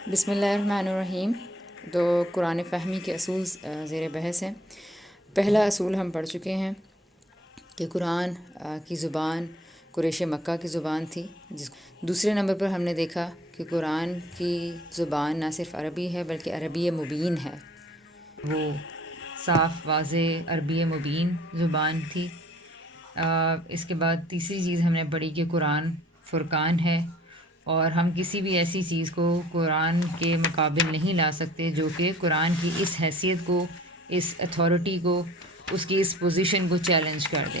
بسم اللہ الرحمن الرحیم۔ تو قرآن فہمی کے اصول زیر بحث ہیں۔ پہلا اصول ہم پڑھ چکے ہیں کہ قرآن کی زبان قریش مکہ کی زبان تھی، دوسرے نمبر پر ہم نے دیکھا کہ قرآن کی زبان نہ صرف عربی ہے بلکہ عربی مبین ہے، وہ صاف واضح عربی مبین زبان تھی۔ اس کے بعد تیسری چیز ہم نے پڑھی کہ قرآن فرقان ہے، اور ہم کسی بھی ایسی چیز کو قرآن کے مقابل نہیں لا سکتے جو کہ قرآن کی اس حیثیت کو، اس اتھارٹی کو، اس کی اس پوزیشن کو چیلنج کر دے،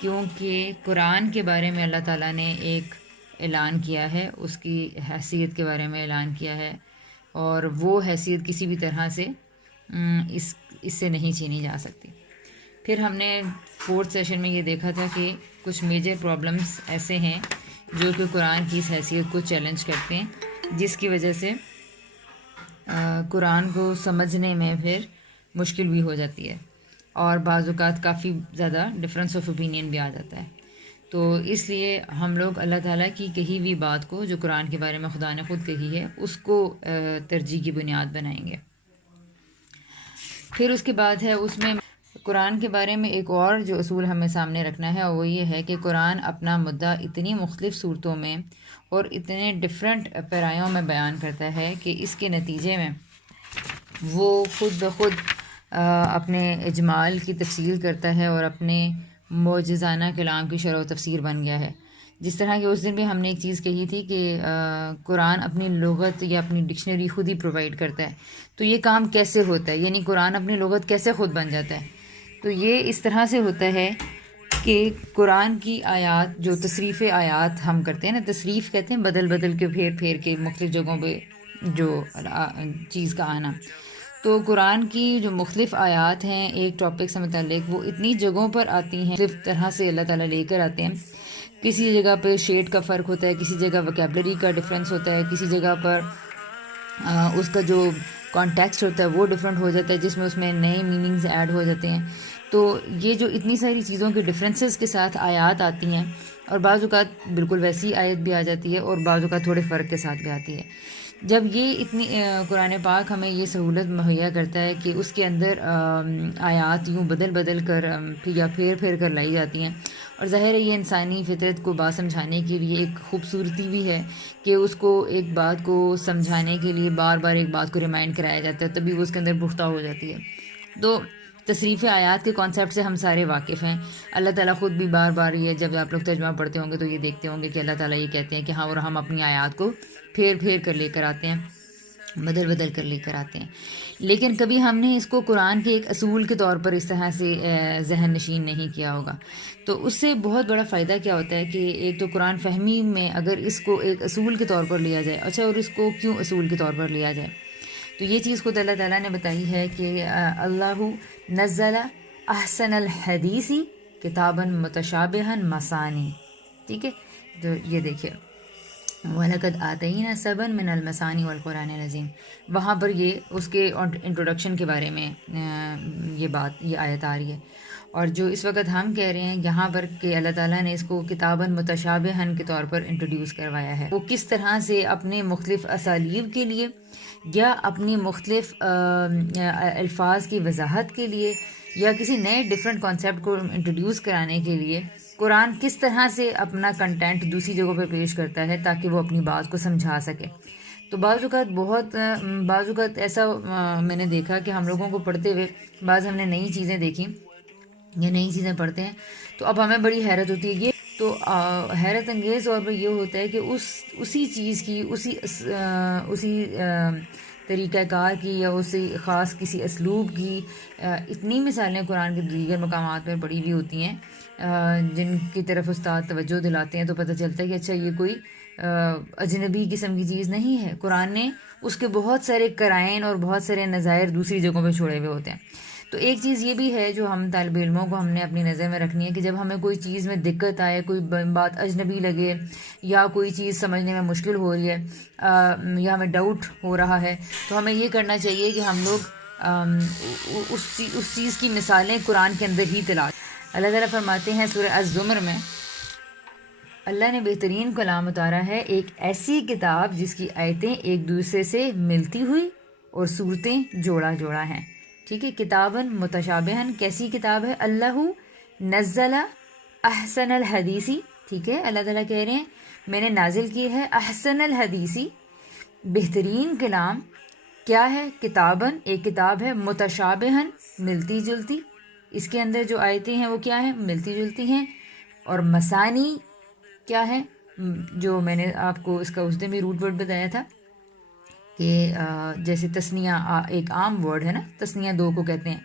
کیونکہ قرآن کے بارے میں اللہ تعالیٰ نے ایک اعلان کیا ہے، اس کی حیثیت کے بارے میں اعلان کیا ہے، اور وہ حیثیت کسی بھی طرح سے اس سے نہیں چھینی جا سکتی۔ پھر ہم نے فورتھ سیشن میں یہ دیکھا تھا کہ کچھ میجر پرابلمز ایسے ہیں جو کہ قرآن کی اس حیثیت کو چیلنج کرتے ہیں، جس کی وجہ سے قرآن کو سمجھنے میں پھر مشکل بھی ہو جاتی ہے، اور بعض اوقات کافی زیادہ ڈفرینس آف اوپینین بھی آ جاتا ہے۔ تو اس لیے ہم لوگ اللہ تعالیٰ کی کہی ہوئی بات کو، جو قرآن کے بارے میں خدا نے خود کہی ہے، اس کو ترجیح کی بنیاد بنائیں گے۔ پھر اس کے بعد ہے اس میں قرآن کے بارے میں ایک اور جو اصول ہمیں سامنے رکھنا ہے، اور وہ یہ ہے کہ قرآن اپنا مدعا اتنی مختلف صورتوں میں اور اتنے ڈفرینٹ پیرایوں میں بیان کرتا ہے کہ اس کے نتیجے میں وہ خود بخود اپنے اجمال کی تفصیل کرتا ہے اور اپنے معجزانہ کلام کی شرح و تفسیر بن گیا ہے۔ جس طرح کہ اس دن بھی ہم نے ایک چیز کہی تھی کہ قرآن اپنی لغت یا اپنی ڈکشنری خود ہی پرووائڈ کرتا ہے۔ تو یہ کام کیسے ہوتا ہے، یعنی قرآن اپنی لغت کیسے خود بن جاتا ہے؟ تو یہ اس طرح سے ہوتا ہے کہ قرآن کی آیات، جو تصریف آیات ہم کرتے ہیں نا، تصریف کہتے ہیں بدل بدل کے، پھیر پھیر کے مختلف جگہوں پہ جو چیز کا آنا، تو قرآن کی جو مختلف آیات ہیں ایک ٹاپک سے متعلق، وہ اتنی جگہوں پر آتی ہیں، مختلف طرح سے اللہ تعالیٰ لے کر آتے ہیں۔ کسی جگہ پہ شیڈ کا فرق ہوتا ہے، کسی جگہ وکیبلری کا ڈفرینس ہوتا ہے، کسی جگہ پر اس کا جو کانٹیکسٹ ہوتا ہے وہ ڈفرینٹ ہو جاتا ہے، جس میں اس میں نئے میننگز ایڈ ہو جاتے ہیں۔ تو یہ جو اتنی ساری چیزوں کے ڈفرینسز کے ساتھ آیات آتی ہیں، اور بعض اوقات بالکل ویسی آیت بھی آ جاتی ہے، اور بعض اوقات تھوڑے فرق کے ساتھ بھی آتی ہے۔ جب یہ اتنی قرآن پاک ہمیں یہ سہولت مہیا کرتا ہے کہ اس کے اندر آیات یوں بدل بدل کر یا پھیر پھیر کر لائی جاتی ہیں، اور ظاہر ہے یہ انسانی فطرت کو بات سمجھانے کے لیے ایک خوبصورتی بھی ہے کہ اس کو ایک بات کو سمجھانے کے لیے بار بار ایک بات کو ریمائنڈ کرایا جاتا ہے، تبھی وہ اس کے اندر پختہ ہو جاتی ہے۔ تو تصریف آیات کے کانسیپٹ سے ہم سارے واقف ہیں۔ اللہ تعالیٰ خود بھی بار بار، یہ جب آپ لوگ ترجمہ پڑھتے ہوں گے تو یہ دیکھتے ہوں گے کہ اللہ تعالیٰ یہ کہتے ہیں کہ ہاں، اور ہم اپنی آیات کو پھیر پھیر کر لے کر آتے ہیں، بدل بدل کر لے کر آتے ہیں۔ لیکن کبھی ہم نے اس کو قرآن کے ایک اصول کے طور پر اس طرح سے ذہن نشین نہیں کیا ہوگا۔ تو اس سے بہت بڑا فائدہ کیا ہوتا ہے کہ ایک تو قرآن فہمی میں اگر اس کو ایک اصول کے طور پر لیا جائے، اچھا، اور اس کو کیوں اصول کے طور پر لیا جائے؟ تو یہ چیز خود اللہ تعالیٰ نے بتائی ہے کہ اللہ نزل احسن الحدیث کتابا متشابہا مثانی، ٹھیک ہے؟ تو یہ دیکھیے، وَلَقَدْ آتَيْنَا سَبًا مِنَ الْمَثَانِي وَالْقُرْآنِ الْعَظِيمِ، وہاں پر یہ اس کے انٹروڈکشن کے بارے میں یہ آیت آ رہی ہے۔ اور جو اس وقت ہم کہہ رہے ہیں یہاں پر کہ اللہ تعالیٰ نے اس کو کتاباً متشابہن کے طور پر انٹروڈیوس کروایا ہے، وہ کس طرح سے اپنے مختلف اسالیب کے لیے یا اپنی مختلف الفاظ کی وضاحت کے لیے یا کسی نئے ڈفرینٹ کانسیپٹ کو انٹروڈیوس کرانے کے لیے قرآن کس طرح سے اپنا کنٹینٹ دوسری جگہوں پہ پیش کرتا ہے تاکہ وہ اپنی بات کو سمجھا سکے۔ تو بعض اوقات ایسا میں نے دیکھا کہ ہم لوگوں کو پڑھتے ہوئے بعض ہم نے نئی چیزیں دیکھی یا نئی چیزیں پڑھتے ہیں، تو اب ہمیں بڑی حیرت ہوتی ہے۔ یہ تو حیرت انگیز طور پر یہ ہوتا ہے کہ اسی چیز کی، اسی طریقہ کار کی یا اسی خاص کسی اسلوب کی اتنی مثالیں قرآن کے دیگر مقامات میں پڑھی ہوئی ہوتی ہیں جن کی طرف استاد توجہ دلاتے ہیں، تو پتہ چلتا ہے کہ اچھا، یہ کوئی اجنبی قسم کی چیز نہیں ہے۔ قرآن نے اس کے بہت سارے قرائن اور بہت سارے نظائر دوسری جگہوں پہ چھوڑے ہوئے ہوتے ہیں۔ تو ایک چیز یہ بھی ہے جو ہم طالب علموں کو ہم نے اپنی نظر میں رکھنی ہے کہ جب ہمیں کوئی چیز میں دقت آئے، کوئی بات اجنبی لگے یا کوئی چیز سمجھنے میں مشکل ہو رہی ہے یا ہمیں ڈاؤٹ ہو رہا ہے، تو ہمیں یہ کرنا چاہیے کہ ہم لوگ اس چیز کی مثالیں قرآن کے اندر ہی تلاش۔ اللہ تعالیٰ فرماتے ہیں سورہ الزمر میں اللہ نے بہترین کلام اتارا ہے، ایک ایسی کتاب جس کی آیتیں ایک دوسرے سے ملتی ہوئی اور صورتیں جوڑا جوڑا ہیں. ٹھیک ہے. کتاباً متشابہن کیسی کتاب ہے؟ اللہ نزل احسن الحدیثی. ٹھیک ہے. اللہ تعالیٰ کہہ رہے ہیں میں نے نازل کی ہے احسن الحدیثی، بہترین کلام. کیا ہے؟ کتاباً ایک کتاب ہے، متشابہن ملتی جلتی، اس کے اندر جو آیتیں ہیں وہ کیا ہیں؟ ملتی جلتی ہیں. اور مسانی کیا ہے؟ جو میں نے آپ کو اس کا اس دن بھی روٹ ورڈ بتایا تھا کہ جیسے تثنیہ ایک عام ورڈ ہے نا، تثنیہ دو کو کہتے ہیں،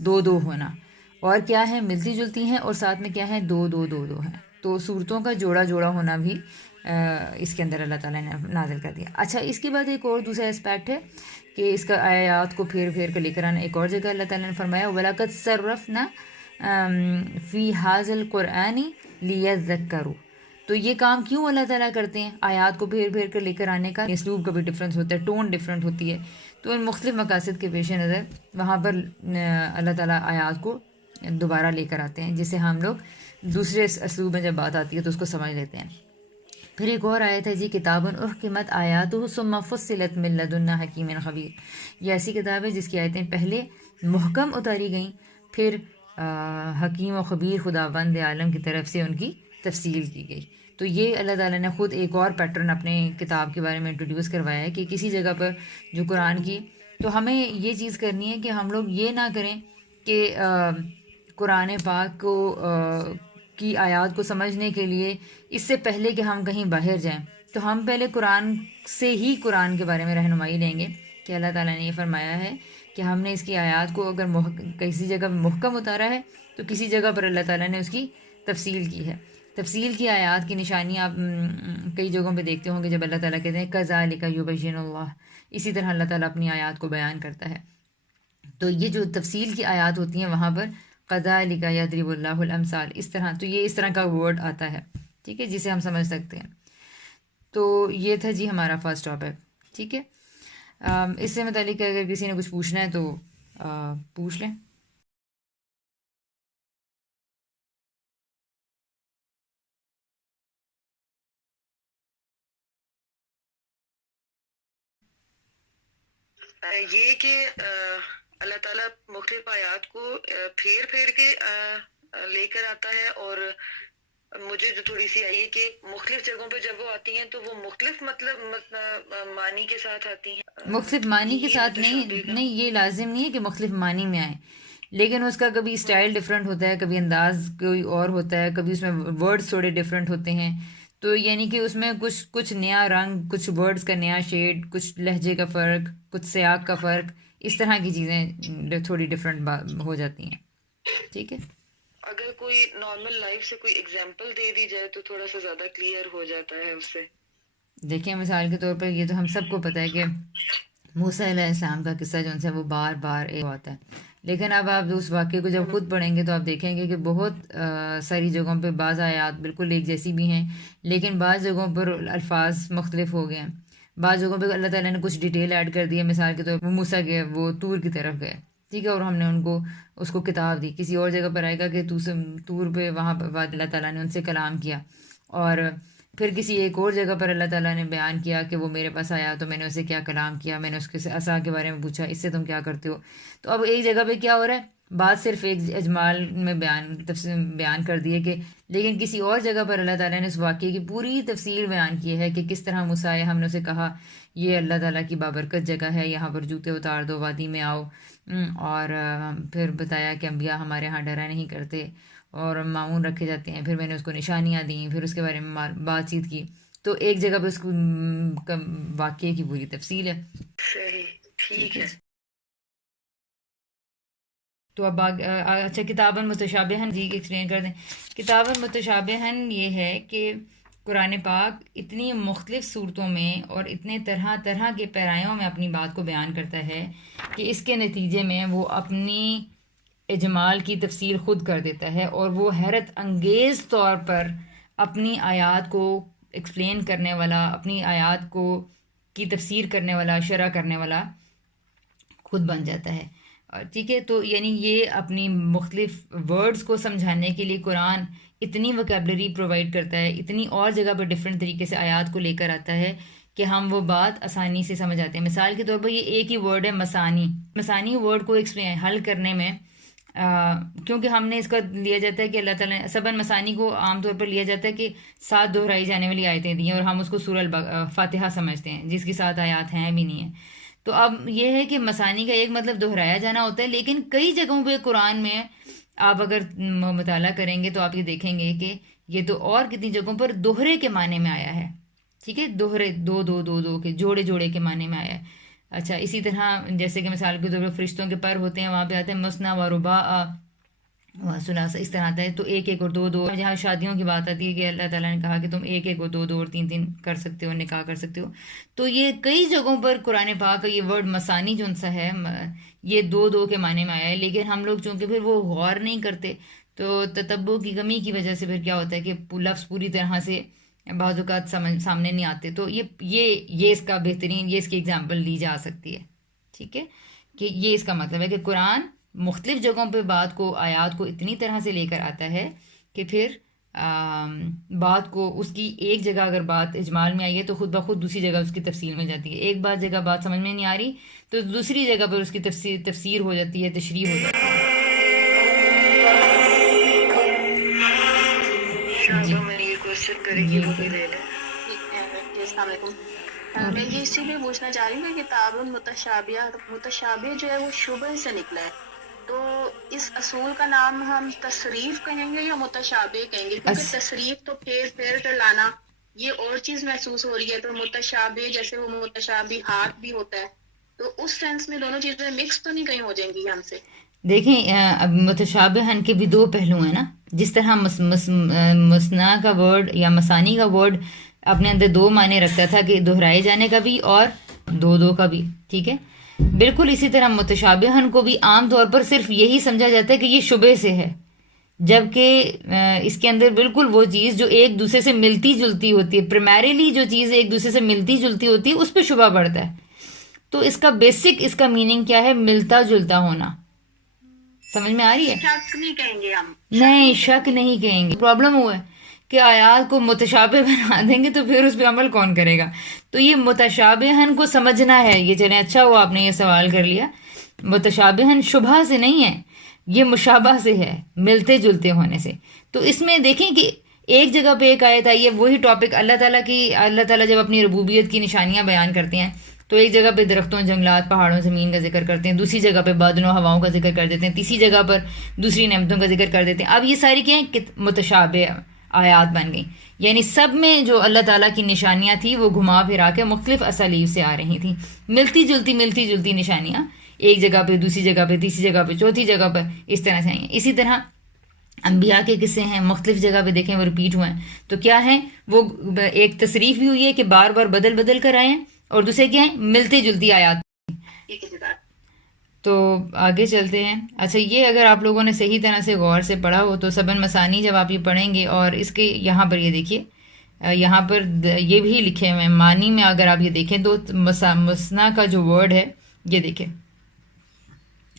دو دو ہونا. اور کیا ہے؟ ملتی جلتی ہیں، اور ساتھ میں کیا ہے؟ دو دو دو دو ہیں. تو صورتوں کا جوڑا جوڑا ہونا بھی اس کے اندر اللہ تعالیٰ نے نازل کر دیا. اچھا، اس کے بعد ایک اور دوسرا اسپیکٹ ہے کہ اس کا آیات کو پھیر پھیر کر لے کر آنا. ایک اور جگہ اللہ تعالیٰ نے فرمایا وَلَقَدْ صَرَّفْنَا فِي هَذَا الْقُرْآنِ لِيَذَّكَّرُوا. تو یہ کام کیوں اللہ تعالیٰ کرتے ہیں؟ آیات کو پھیر پھیر کر لے کر آنے کا اسلوب کا بھی ڈفرینس ہوتا ہے، ٹون ڈفرینٹ ہوتی ہے. تو ان مختلف مقاصد کے پیش نظر وہاں پر اللہ تعالیٰ آیات کو دوبارہ لے کر آتے ہیں، جس سے ہم لوگ دوسرے اسلوب میں جب بات آتی ہے تو اس کو سمجھ لیتے ہیں. پھر ایک اور آیت ہے جی، کتاب احکمت آیاتہ ثم فصلت من لدن حکیم خبیر. یہ ایسی کتاب ہے جس کی آیتیں پہلے محکم اتاری گئیں، پھر حکیم و خبیر خداوند عالم کی طرف سے ان کی تفصیل کی گئی. تو یہ اللہ تعالیٰ نے خود ایک اور پیٹرن اپنے کتاب کے بارے میں انٹروڈیوس کروایا ہے کہ کسی جگہ پر جو قرآن کی، تو ہمیں یہ چیز کرنی ہے کہ ہم لوگ یہ نہ کریں کہ قرآن پاک کو کی آیات کو سمجھنے کے لیے اس سے پہلے کہ ہم کہیں باہر جائیں تو ہم پہلے قرآن سے ہی قرآن کے بارے میں رہنمائی لیں گے کہ اللہ تعالیٰ نے یہ فرمایا ہے کہ ہم نے اس کی آیات کو اگر کسی جگہ محکم اتارا ہے تو کسی جگہ پر اللہ تعالیٰ نے اس کی تفصیل کی ہے. تفصیل کی آیات کی نشانی آپ کئی جگہوں پہ دیکھتے ہوں گے جب اللہ تعالیٰ کہتے ہیں کذالک یبین اللہ، اسی طرح اللہ تعالیٰ اپنی آیات کو بیان کرتا ہے. تو یہ جو تفصیل کی آیات ہوتی ہیں وہاں پر کذالک یضرب اللہ الامثال، اس طرح، تو یہ اس طرح کا ورڈ آتا ہے، ٹھیک ہے، جسے ہم سمجھ سکتے ہیں. تو یہ تھا جی ہمارا فرسٹ ٹاپک. ٹھیک ہے. اس سے متعلق اگر کسی نے کچھ پوچھنا ہے تو پوچھ لیں. یہ کہ اللہ تعالیٰ مختلف آیات کو پھیر پھیر کے لے کر آتا ہے، اور مجھے جو تھوڑی سی آئی ہے کہ مختلف جگہوں پہ جب وہ آتی ہیں تو وہ مختلف مطلب معنی کے ساتھ آتی ہیں. مختلف معنی کے ساتھ نہیں، یہ لازم نہیں ہے کہ مختلف معنی میں آئیں، لیکن اس کا کبھی اسٹائل ڈفرینٹ ہوتا ہے، کبھی انداز کوئی اور ہوتا ہے، کبھی اس میں ورڈز تھوڑے ڈفرینٹ ہوتے ہیں. تو یعنی کہ اس میں کچھ نیا رنگ، کچھ ورڈز کا نیا شیڈ، کچھ لہجے کا فرق، کچھ سیاق کا فرق، اس طرح کی چیزیں تھوڑی ڈفرینٹ ہو جاتی ہیں. ٹھیک ہے. اگر کوئی نارمل لائف سے کوئی اگزامپل دے دی جائے تو تھوڑا سا زیادہ کلیئر ہو جاتا ہے اس سے. دیکھیں مثال کے طور پر یہ تو ہم سب کو پتہ ہے کہ موسیٰ علیہ السلام کا قصہ جو ان سے وہ بار بار ایک ہوتا ہے، لیکن اب آپ اس واقعے کو جب خود پڑھیں گے تو آپ دیکھیں گے کہ بہت ساری جگہوں پہ بعض آیات بالکل ایک جیسی بھی ہیں، لیکن بعض جگہوں پر الفاظ مختلف ہو گئے ہیں. بعض جگہوں پہ اللہ تعالیٰ نے کچھ ڈیٹیل ایڈ کر دی ہے. مثال کے طور پر موسیٰ گئے، وہ طور کی طرف گئے، ٹھیک ہے، اور ہم نے اس کو کتاب دی. کسی اور جگہ پر آئے گا کہ طور پہ وہاں پر اللہ تعالیٰ نے ان سے کلام کیا، اور پھر کسی ایک اور جگہ پر اللہ تعالیٰ نے بیان کیا کہ وہ میرے پاس آیا تو میں نے اسے کیا کلام کیا، میں نے اس کے عصا کے بارے میں پوچھا، اس سے تم کیا کرتے ہو. تو اب ایک جگہ پہ کیا ہو رہا ہے، بات صرف ایک اجمال میں بیان کر دی ہے کہ، لیکن کسی اور جگہ پر اللہ تعالیٰ نے اس واقعے کی پوری تفصیل بیان کی ہے کہ کس طرح موسیٰ آئے، ہم نے اسے کہا یہ اللہ تعالیٰ کی بابرکت جگہ ہے، یہاں پر جوتے اتار دو، وادی میں آؤ، اور پھر بتایا کہ انبیاء ہمارے ہاں ڈرا نہیں کرتے اور معمول رکھے جاتے ہیں. پھر میں نے اس کو نشانیاں دیں، پھر اس کے بارے میں بات چیت کی. تو ایک جگہ پہ اس کو واقعے کی پوری تفصیل ہے. صحیح، ٹھیک ہے. تو اب اچھا، کتاباً متشابہن جی ایکسپلین کر دیں. کتاباً متشابہن یہ ہے کہ قرآن پاک اتنی مختلف صورتوں میں اور اتنے طرح طرح کے پیرایوں میں اپنی بات کو بیان کرتا ہے کہ اس کے نتیجے میں وہ اپنی اجمال کی تفسیر خود کر دیتا ہے، اور وہ حیرت انگیز طور پر اپنی آیات کو ایکسپلین کرنے والا، اپنی آیات کو کی تفسیر کرنے والا، شرح کرنے والا خود بن جاتا ہے. ٹھیک ہے، تو یعنی یہ اپنی مختلف ورڈز کو سمجھانے کے لیے قرآن اتنی وکیبلری پرووائڈ کرتا ہے، اتنی اور جگہ پر ڈفرینٹ طریقے سے آیات کو لے کر آتا ہے کہ ہم وہ بات آسانی سے سمجھ آتے ہیں. مثال کے طور پر یہ ایک ہی ورڈ ہے مسانی. مسانی ورڈ کو حل کرنے میں کیونکہ ہم نے اس کا لیا جاتا ہے کہ اللہ تعالیٰ نے سبن مسانی کو عام طور پر لیا جاتا ہے کہ 7 دہرائی جانے والی آیتیں دی ہیں، اور ہم اس کو سورہ فاتحہ سمجھتے ہیں جس کی 7 آیات ہیں بھی نہیں ہیں. تو اب یہ ہے کہ مسانی کا ایک مطلب دہرایا جانا ہوتا ہے، لیکن کئی جگہوں پہ قرآن میں آپ اگر مطالعہ کریں گے تو آپ یہ دیکھیں گے کہ یہ تو اور کتنی جگہوں پر دوہرے کے معنی میں آیا ہے. ٹھیک ہے، دوہرے دو دو دو دو کے جوڑے جوڑے کے معنی میں آیا ہے. اچھا، اسی طرح جیسے کہ مثال کے طور پر فرشتوں کے پر ہوتے ہیں، وہاں پہ آتے ہیں مثنا و رباع و ثلاثہ، اس طرح آتا ہے. تو ایک ایک اور دو دو. جہاں شادیوں کی بات آتی ہے کہ اللہ تعالیٰ نے کہا کہ تم ایک ایک اور دو دو اور تین تین کر سکتے ہو، نکاح کر سکتے ہو. تو یہ کئی جگہوں پر قرآن پاک کا یہ ورڈ مسانی جو سا ہے یہ دو دو کے معنی میں آیا ہے، لیکن ہم لوگ چونکہ پھر وہ غور نہیں کرتے تو تتبع کی کمی کی وجہ سے پھر کیا ہوتا ہے کہ لفظ پوری طرح سے بعض اوقات سامنے نہیں آتے. تو یہ اس کا بہترین، یہ اس کی اگزامپل لی جا سکتی ہے. ٹھیک ہے، کہ یہ اس کا مطلب ہے کہ قرآن مختلف جگہوں پہ بات کو، آیات کو اتنی طرح سے لے کر آتا ہے کہ پھر بات کو اس کی ایک جگہ اگر بات اجمال میں آئی ہے تو خود بخود دوسری جگہ اس کی تفصیل میں جاتی ہے. ایک بات جگہ بات سمجھ میں نہیں آ رہی تو دوسری جگہ پر اس کی تفسیر ہو جاتی ہے، تشریح ہو جاتی ہے. جی میں یہ کوشچن کرے گی جی وہ بھی بالکل. لے لیں. جی السلام علیکم. میں یہ اسی لیے پوچھنا چاہ رہی ہوں کہ کتاب متشابہ جو ہے وہ شبہ سے نکلا ہے، تو اس اصول کا نام ہم تصریف کہیں گے یا متشابہ کہیں گے؟ کیونکہ تصریف تو پھیر کر لانا یہ اور چیز محسوس ہو رہی ہے، تو متشابہ جیسے وہ متشابہات بھی ہوتا ہے، تو اس سینس میں دونوں چیزیں مکس تو نہیں کہیں ہو جائیں گی ہم سے؟ دیکھیں اب متشابہن کے بھی دو پہلو ہیں نا. جس طرح مسنا کا ورڈ یا مسانی کا ورڈ اپنے اندر دو معنی رکھتا تھا کہ دہرائے جانے کا بھی اور دو دو کا بھی. ٹھیک ہے، بالکل اسی طرح متشابہن کو بھی عام طور پر صرف یہی سمجھا جاتا ہے کہ یہ شبہ سے ہے، جبکہ اس کے اندر بالکل وہ چیز جو ایک دوسرے سے ملتی جلتی ہوتی ہے، پرائمریلی جو چیز ایک دوسرے سے ملتی جلتی ہوتی ہے اس پہ شبہ بڑھتا ہے. تو اس کا بیسک، اس کا میننگ کیا ہے؟ ملتا جلتا ہونا. سمجھ میں آ رہی ہے؟ شک نہیں کہیں گے ہم، نہیں، شک نہیں کہیں گے. پرابلم ہوا ہے کہ آیات کو متشابہ بنا دیں گے تو پھر اس پہ عمل کون کرے گا؟ تو یہ متشابہن کو سمجھنا ہے. یہ چلیں، اچھا ہوا آپ نے یہ سوال کر لیا. متشابہن شبہ سے نہیں ہے، یہ مشابہ سے ہے، ملتے جلتے ہونے سے. تو اس میں دیکھیں کہ ایک جگہ پہ ایک آیت آئی ہے، وہی ٹاپک اللہ تعالیٰ جب اپنی ربوبیت کی نشانیاں بیان کرتے ہیں تو ایک جگہ پہ درختوں، جنگلات، پہاڑوں، زمین کا ذکر کرتے ہیں، دوسری جگہ پہ بادلوں، ہواؤں کا ذکر کر دیتے ہیں، تیسری جگہ پر دوسری نعمتوں کا ذکر کر دیتے ہیں. اب یہ ساری کیا ہیں؟ متشابہ آیات بن گئیں. یعنی سب میں جو اللہ تعالیٰ کی نشانیاں تھیں وہ گھما پھرا کے مختلف اسالیب سے آ رہی تھیں، ملتی جلتی نشانیاں ایک جگہ پہ، دوسری جگہ پہ، تیسری جگہ پہ، چوتھی جگہ پہ، اس طرح سے آئی ہیں. اسی طرح انبیاء کے قصے ہیں، مختلف جگہ پہ دیکھیں وہ ریپیٹ ہوئے ہیں. تو کیا ہے؟ وہ ایک تصریف بھی ہوئی ہے کہ بار بار بدل کر آئے ہیں، اور دوسرے کیا ہیں؟ ملتی جلتی آیات. تو آگے چلتے ہیں. اچھا، یہ اگر آپ لوگوں نے صحیح طرح سے غور سے پڑھا ہو تو سبن مسانی جب آپ یہ پڑھیں گے، اور اس کے یہاں پر یہ دیکھیے، یہاں پر یہ بھی لکھے ہوئے ہیں معنی میں. اگر آپ یہ دیکھیں تو مسنا کا جو ورڈ ہے، یہ دیکھیں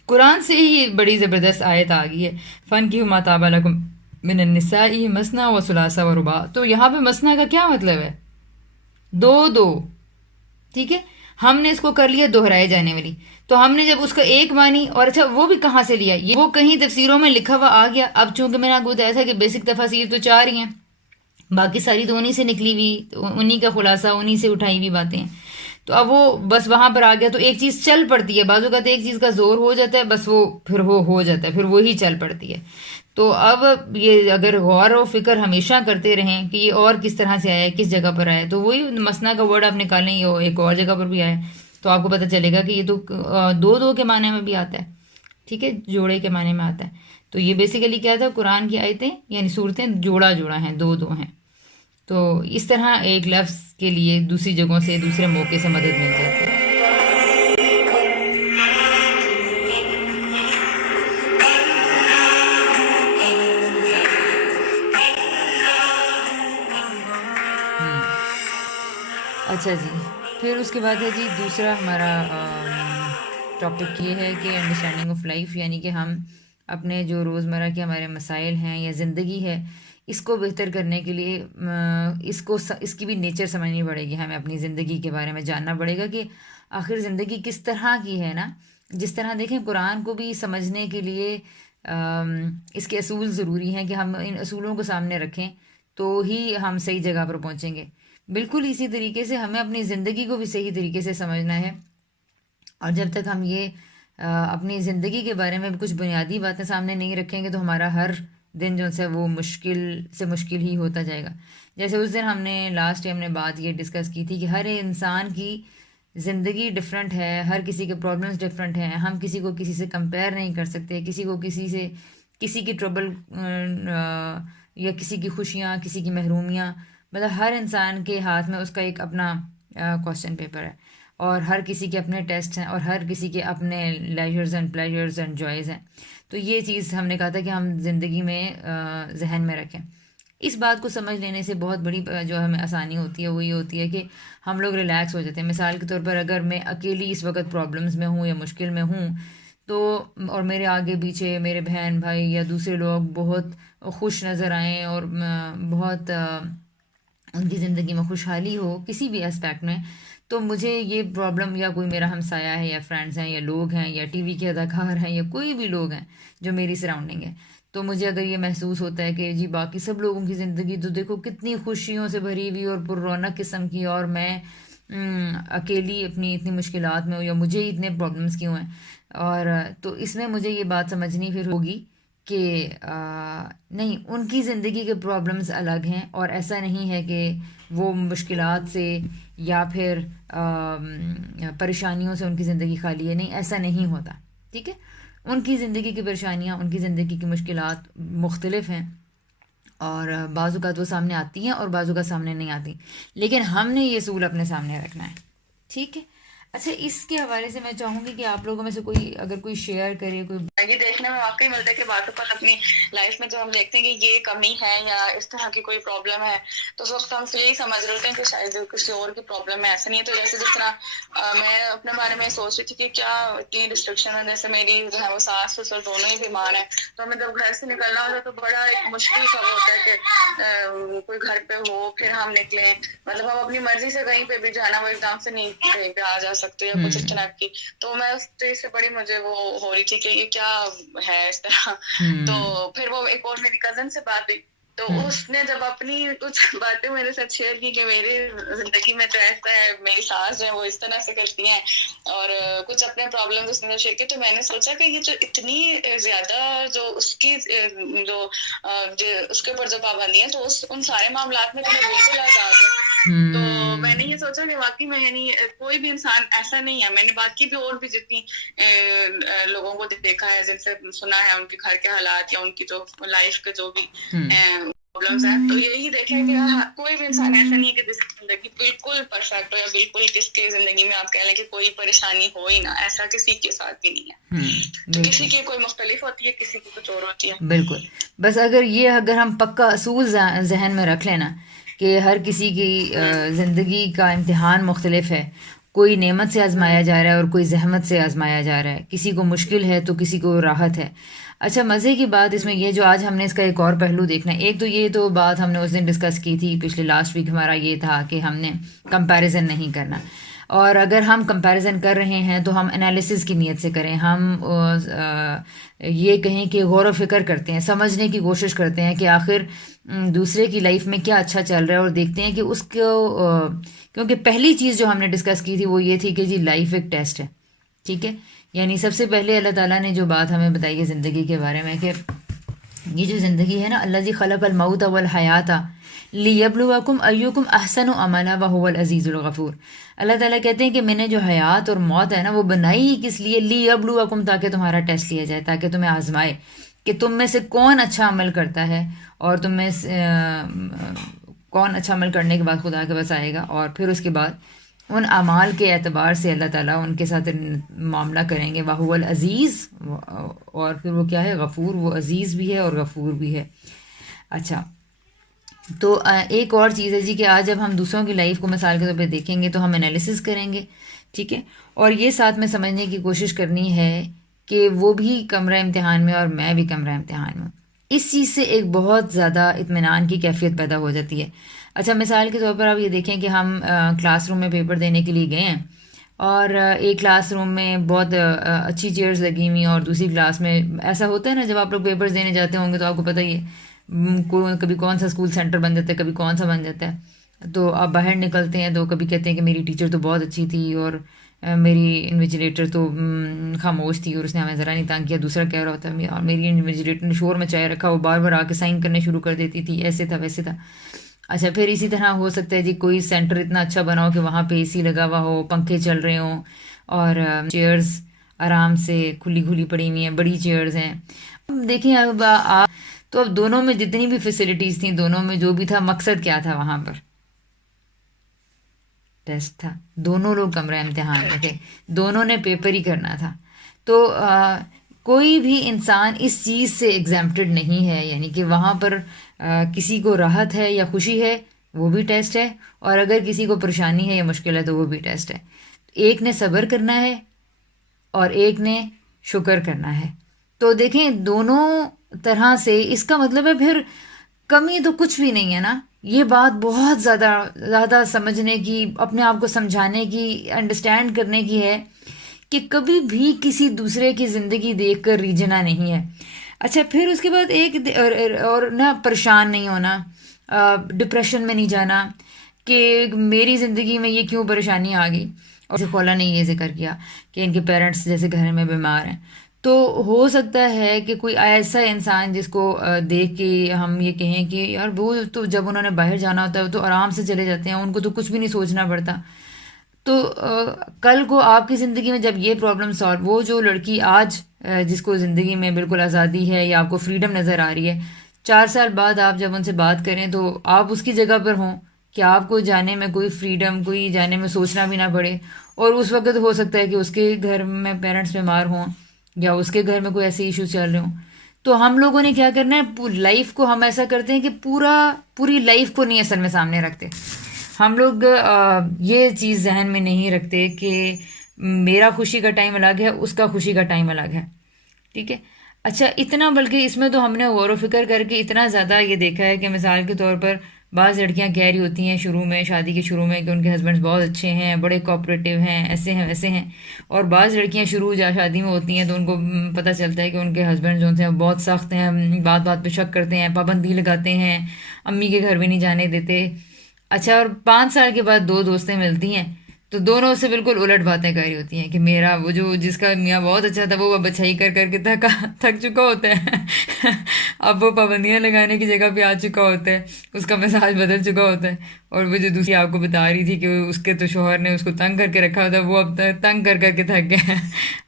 قرآن سے ہی بڑی زبردست آیت آ گئی ہے. فن کی ما طاب لکم من النساء مسنا و ثلاثہ و رباع. تو یہاں پہ مسنا کا کیا مطلب ہے؟ دو دو. ٹھیک ہے، ہم نے اس کو کر لیا دہرائے جانے والی. تو ہم نے جب اس کا ایک معنی، اور اچھا وہ بھی کہاں سے لیا؟ یہ وہ کہیں تفسیروں میں لکھا ہوا آ گیا. اب چونکہ میں نے آپ کو بتایا تھا کہ بیسک تفاسیر تو 4 ہی ہیں، باقی ساری تو انہی سے نکلی ہوئی، انہی کا خلاصہ، انہی سے اٹھائی ہوئی باتیں ہیں. تو اب وہ بس وہاں پر آ گیا تو ایک چیز چل پڑتی ہے. بعض اوقات ایک چیز کا زور ہو جاتا ہے، بس وہ پھر وہ ہو جاتا ہے، پھر وہی چل پڑتی ہے. تو اب یہ اگر غور و فکر ہمیشہ کرتے رہیں کہ یہ اور کس طرح سے آیا ہے، کس جگہ پر آیا ہے، تو وہی مسنا کا ورڈ آپ نکالیں، یہ ایک اور جگہ پر بھی آیا ہے، تو آپ کو پتہ چلے گا کہ یہ تو دو دو کے معنی میں بھی آتا ہے. ٹھیک ہے، جوڑے کے معنی میں آتا ہے. تو یہ بیسیکلی کیا تھا؟ قرآن کی آیتیں یعنی صورتیں جوڑا ہیں، دو ہیں. تو اس طرح ایک لفظ کے لیے دوسری جگہوں سے، دوسرے موقع سے مدد مل جاتی ہے. اچھا جی، پھر اس کے بعد ہے جی دوسرا ہمارا ٹاپک یہ ہے کہ انڈرسٹینڈنگ آف لائف، یعنی کہ ہم اپنے جو روزمرہ کے ہمارے مسائل ہیں یا زندگی ہے اس کو بہتر کرنے کے لیے اس کی بھی نیچر سمجھنی پڑے گی، ہمیں اپنی زندگی کے بارے میں جاننا پڑے گا کہ آخر زندگی کس طرح کی ہے نا. جس طرح دیکھیں قرآن کو بھی سمجھنے کے لیے اس کے اصول ضروری ہیں کہ ہم ان اصولوں کو سامنے رکھیں تو ہی ہم صحیح جگہ پر پہنچیں گے. بالکل اسی طریقے سے ہمیں اپنی زندگی کو بھی صحیح طریقے سے سمجھنا ہے، اور جب تک ہم یہ اپنی زندگی کے بارے میں کچھ بنیادی باتیں سامنے نہیں رکھیں گے تو ہمارا ہر دن جو ہے وہ مشکل سے مشکل ہی ہوتا جائے گا. جیسے اس دن ہم نے لاسٹ ٹائم نے بات یہ ڈسکس کی تھی کہ ہر انسان کی زندگی ڈفرینٹ ہے، ہر کسی کے پرابلمس ڈفرینٹ ہیں، ہم کسی کو کسی سے کمپیئر نہیں کر سکتے، کسی کو کسی سے کسی کی ٹربل یا کسی کی خوشیاں، کسی کی محرومیاں، مطلب ہر انسان کے ہاتھ میں اس کا ایک اپنا کوشچن پیپر ہے، اور ہر کسی کے اپنے ٹیسٹ ہیں، اور ہر کسی کے اپنے لیجرز اینڈ پلیجرز اینڈ جوائز ہیں. تو یہ چیز ہم نے کہا تھا کہ ہم زندگی میں ذہن میں رکھیں. اس بات کو سمجھ لینے سے بہت بڑی جو ہمیں آسانی ہوتی ہے وہ یہ ہوتی ہے کہ ہم لوگ ریلیکس ہو جاتے ہیں. مثال کے طور پر اگر میں اکیلی اس وقت پرابلمس میں ہوں یا مشکل میں ہوں تو، اور میرے آگے پیچھے میرے بہن بھائی یا دوسرے لوگ بہت خوش نظر آئیں اور بہت ان کی زندگی میں خوشحالی ہو کسی بھی اسپیکٹ میں، تو مجھے یہ پرابلم، یا کوئی میرا ہمسایہ ہے یا فرینڈس ہیں یا لوگ ہیں یا ٹی وی کے اداکار ہیں یا کوئی بھی لوگ ہیں جو میری سراؤنڈنگ ہے، تو مجھے اگر یہ محسوس ہوتا ہے کہ جی باقی سب لوگوں کی زندگی تو دیکھو کتنی خوشیوں سے بھری ہوئی اور پر رونق قسم کی، اور میں اکیلی اپنی اتنی مشکلات میں ہوں یا مجھے ہی اتنے پرابلمس کیوں ہیں. اور تو اس میں مجھے یہ بات سمجھنی پھر ہوگی کہ نہیں، ان کی زندگی کے پرابلمس الگ ہیں، اور ایسا نہیں ہے کہ وہ مشکلات سے یا پھر پریشانیوں سے ان کی زندگی خالی ہے. نہیں، ایسا نہیں ہوتا. ٹھیک ہے، ان کی زندگی کی پریشانیاں، ان کی زندگی کی مشکلات مختلف ہیں، اور بعض اوقات وہ سامنے آتی ہیں اور بعض اوقات سامنے نہیں آتی، لیکن ہم نے یہ اصول اپنے سامنے رکھنا ہے. ٹھیک ہے. اچھا، اس کے حوالے سے میں چاہوں گی کہ آپ لوگوں میں سے اگر کوئی شیئر کرے، کوئی یہ دیکھنے میں واقعی ملتا ہے کہ بعض اوقات اپنی لائف میں جو ہم دیکھتے ہیں کہ یہ کمی ہے یا اس طرح کی کوئی پرابلم ہے تو اس وقت ہم یہی سمجھ رہے ہوتے ہیں کہ شاید کسی اور کی پرابلم ہے. ایسا نہیں ہے. تو جیسے جس طرح میں اپنے بارے میں سوچ رہی تھی کہ کیا اتنی ڈسٹرکشن ہے، جیسے میری جو ہے وہ ساس سسر دونوں ہی بیمار ہیں، تو ہمیں جب گھر سے نکلنا ہوتا ہے تو بڑا ایک مشکل سا ہوتا ہے کہ کوئی گھر پہ ہو پھر ہم نکلیں. مطلب ہم اپنی مرضی سے کہیں پہ بھی جانا، وہ ایک دم سے نہیں کہیں پہ آ جا سکتے یا کچھ اس طرح کی. تو میں اس چیز سے بڑی مجھے وہ ہو رہی تھی کہ یہ کیا ہے اس طرح. تو پھر وہ ایک اور میری کزن سے بات ہوئی تو اس نے جب اپنی کچھ باتیں میرے ساتھ شیئر کی کہ میری زندگی میں تو ایسا ہے، میری ساس جو ہے وہ اس طرح سے کرتی ہیں، اور کچھ اپنے پرابلم اس نے شیئر کی. تو میں نے سوچا کہ یہ جو اتنی زیادہ جو اس کی جو اس کے اوپر جو پابندی ہے، تو ان سارے معاملات میں تو میں بالکل آزاد ہوں. تو میں نے یہ سوچا کہ واقعی میں یعنی کوئی بھی انسان ایسا نہیں ہے. میں نے باقی بھی اور بھی جتنی لوگوں کو دیکھا ہے، جن سے سنا ہے ان کے گھر کے حالات یا ان کی جو لائف کے جو بھی پرابلمس ہیں، تو یہی دیکھیں کہ کوئی بھی انسان ایسا نہیں ہے کہ جس کی زندگی بالکل پرفیکٹ ہو، یا بالکل کس کی زندگی میں آپ کہہ لیں کہ کوئی پریشانی ہو ہی نہ. ایسا کسی کے ساتھ بھی نہیں ہے. کسی کی کوئی مختلف ہوتی ہے، کسی کی کچھ اور ہوتی ہے. بالکل. بس اگر ہم پکا اصول ذہن میں رکھ لینا کہ ہر کسی کی زندگی کا امتحان مختلف ہے، کوئی نعمت سے آزمایا جا رہا ہے اور کوئی زحمت سے آزمایا جا رہا ہے، کسی کو مشکل ہے تو کسی کو راحت ہے. اچھا، مزے کی بات اس میں یہ جو آج ہم نے اس کا ایک اور پہلو دیکھنا ہے. ایک تو یہ تو بات ہم نے اس دن ڈسکس کی تھی، پچھلے لاسٹ ویک ہمارا یہ تھا کہ ہم نے کمپیریزن نہیں کرنا، اور اگر ہم کمپیریزن کر رہے ہیں تو ہم انالیسس کی نیت سے کریں. ہم یہ کہیں کہ غور و فکر کرتے ہیں، سمجھنے کی کوشش کرتے ہیں کہ آخر دوسرے کی لائف میں کیا اچھا چل رہا ہے، اور دیکھتے ہیں کہ اس کو، کیونکہ پہلی چیز جو ہم نے ڈسکس کی تھی وہ یہ تھی کہ جی لائف ایک ٹیسٹ ہے. ٹھیک ہے، یعنی سب سے پہلے اللہ تعالیٰ نے جو بات ہمیں بتائی ہے زندگی کے بارے میں کہ یہ جو زندگی ہے نا، الذی خلق الموت والحیات لیبلوکم ایکم احسن عملا وہو العزیز الغفور. اللہ تعالیٰ کہتے ہیں کہ میں نے جو حیات اور موت ہے نا وہ بنائی ہی کس لیے، لیبلوکم، تاکہ تمہارا ٹیسٹ لیا جائے، تاکہ تمہیں آزمائے کہ تم میں سے کون اچھا عمل کرتا ہے، اور تم میں کون اچھا عمل کرنے کے بعد خدا کے پاس آئے گا، اور پھر اس کے بعد ان اعمال کے اعتبار سے اللہ تعالیٰ ان کے ساتھ معاملہ کریں گے. وہو العزیز، اور پھر وہ کیا ہے، غفور. وہ عزیز بھی ہے اور غفور بھی ہے. اچھا، تو ایک اور چیز ہے جی کہ آج جب ہم دوسروں کی لائف کو مثال کے طور پہ دیکھیں گے تو ہم انالیسس کریں گے ٹھیک ہے. اور یہ ساتھ میں سمجھنے کی کوشش کرنی ہے کہ وہ بھی کمرہ امتحان میں اور میں بھی کمرہ امتحان میں. اس چیز سے ایک بہت زیادہ اطمینان کی کیفیت پیدا ہو جاتی ہے. اچھا مثال کے طور پر آپ یہ دیکھیں کہ ہم کلاس روم میں پیپر دینے کے لیے گئے ہیں اور ایک کلاس روم میں بہت اچھی چیئرز لگی ہوئی اور دوسری کلاس میں ایسا ہوتا ہے نا جب آپ لوگ پیپرز دینے جاتے ہوں گے تو آپ کو پتہ ہی ہے کبھی کون سا اسکول سینٹر بن جاتا ہے کبھی کون سا بن جاتا ہے. تو آپ باہر نکلتے ہیں تو کبھی کہتے ہیں کہ میری ٹیچر تو بہت اچھی تھی اور میری انویجیلیٹر تو خاموش تھی اور اس نے ہمیں ذرا نہیں تانگ کیا. دوسرا کہہ رہا ہوتا ہے اور میری انویجیلیٹر نے شور مچائے رکھا, وہ بار بار آ کے سائن کرنے شروع کر دیتی تھی, ایسے تھا ویسے تھا. اچھا پھر اسی طرح ہو سکتا ہے جی کوئی سینٹر اتنا اچھا بنا ہو کہ وہاں پہ اے سی لگا ہوا ہو, پنکھے چل رہے ہوں اور چیئرز آرام سے کھلی پڑی ہوئی ہیں, بڑی چیئرز ہیں. دیکھیں اب آپ تو اب دونوں میں جتنی بھی فیسلٹیز تھیں دونوں میں جو بھی تھا مقصد کیا تھا, وہاں پر ٹیسٹ تھا, دونوں لوگ کمرہ امتحان میں تھے, دونوں نے پیپر ہی کرنا تھا. تو کوئی بھی انسان اس چیز سے ایگزیمپٹڈ نہیں ہے, یعنی کہ وہاں پر کسی کو راحت ہے یا خوشی ہے وہ بھی ٹیسٹ ہے, اور اگر کسی کو پریشانی ہے یا مشکل ہے تو وہ بھی ٹیسٹ ہے. ایک نے صبر کرنا ہے اور ایک نے شکر کرنا ہے. تو دیکھیں دونوں طرح سے اس کا مطلب ہے پھر کمی تو کچھ بھی نہیں ہے نا. یہ بات بہت زیادہ سمجھنے کی, اپنے آپ کو سمجھانے کی, انڈرسٹینڈ کرنے کی ہے کہ کبھی بھی کسی دوسرے کی زندگی دیکھ کر ریجھنا نہیں ہے. اچھا پھر اس کے بعد ایک اور نہ پریشان نہیں ہونا, ڈپریشن میں نہیں جانا کہ میری زندگی میں یہ کیوں پریشانی آ گئی. اور خولا نے یہ ذکر کیا کہ ان کے پیرنٹس جیسے گھر میں بیمار ہیں, تو ہو سکتا ہے کہ کوئی ایسا انسان جس کو دیکھ کے ہم یہ کہیں کہ یار وہ تو جب انہوں نے باہر جانا ہوتا ہے تو آرام سے چلے جاتے ہیں, ان کو تو کچھ بھی نہیں سوچنا پڑتا. تو کل کو آپ کی زندگی میں جب یہ پرابلم سالو, وہ جو لڑکی آج جس کو زندگی میں بالکل آزادی ہے یا آپ کو فریڈم نظر آ رہی ہے, 4 سال بعد آپ جب ان سے بات کریں تو آپ اس کی جگہ پر ہوں کہ آپ کو جانے میں کوئی فریڈم, کوئی جانے میں سوچنا بھی نہ پڑے. اور اس وقت ہو سکتا ہے کہ اس کے گھر میں پیرنٹس بیمار ہوں یا اس کے گھر میں کوئی ایسے ایشوز چل رہے ہوں. تو ہم لوگوں نے کیا کرنا ہے, لائف کو ہم ایسا کرتے ہیں کہ پوری لائف کو نہیں اصل میں سامنے رکھتے. ہم لوگ یہ چیز ذہن میں نہیں رکھتے کہ میرا خوشی کا ٹائم الگ ہے, اس کا خوشی کا ٹائم الگ ہے. ٹھیک ہے. اچھا اتنا, بلکہ اس میں تو ہم نے غور و فکر کر کے اتنا زیادہ یہ دیکھا ہے کہ مثال کے طور پر بعض لڑکیاں کہہ رہی ہوتی ہیں شروع میں, شادی کے شروع میں, کہ ان کے ہسبینڈس بہت اچھے ہیں, بڑے کوآپریٹیو ہیں, ایسے ہیں ویسے ہیں. اور بعض لڑکیاں شادی میں ہوتی ہیں تو ان کو پتہ چلتا ہے کہ ان کے ہسبینڈ جو ہیں بہت سخت ہیں, بات پہ شک کرتے ہیں, پابندی لگاتے ہیں, امی کے گھر بھی نہیں جانے دیتے. اچھا اور 5 سال کے بعد 2 دوستیں ملتی ہیں تو دونوں سے بالکل الٹ باتیں کر رہی ہوتی ہیں کہ میرا وہ جس کا میاں بہت اچھا تھا وہ اب اچھائی کر کے تھک چکا ہوتا ہے اب وہ پابندیاں لگانے کی جگہ پہ آ چکا ہوتا ہے, اس کا مزاج بدل چکا ہوتا ہے. اور وہ جو دوسری آپ کو بتا رہی تھی کہ اس کے تو شوہر نے اس کو تنگ کر کے رکھا ہوتا ہے, وہ اب تنگ کر کے تھک گئے,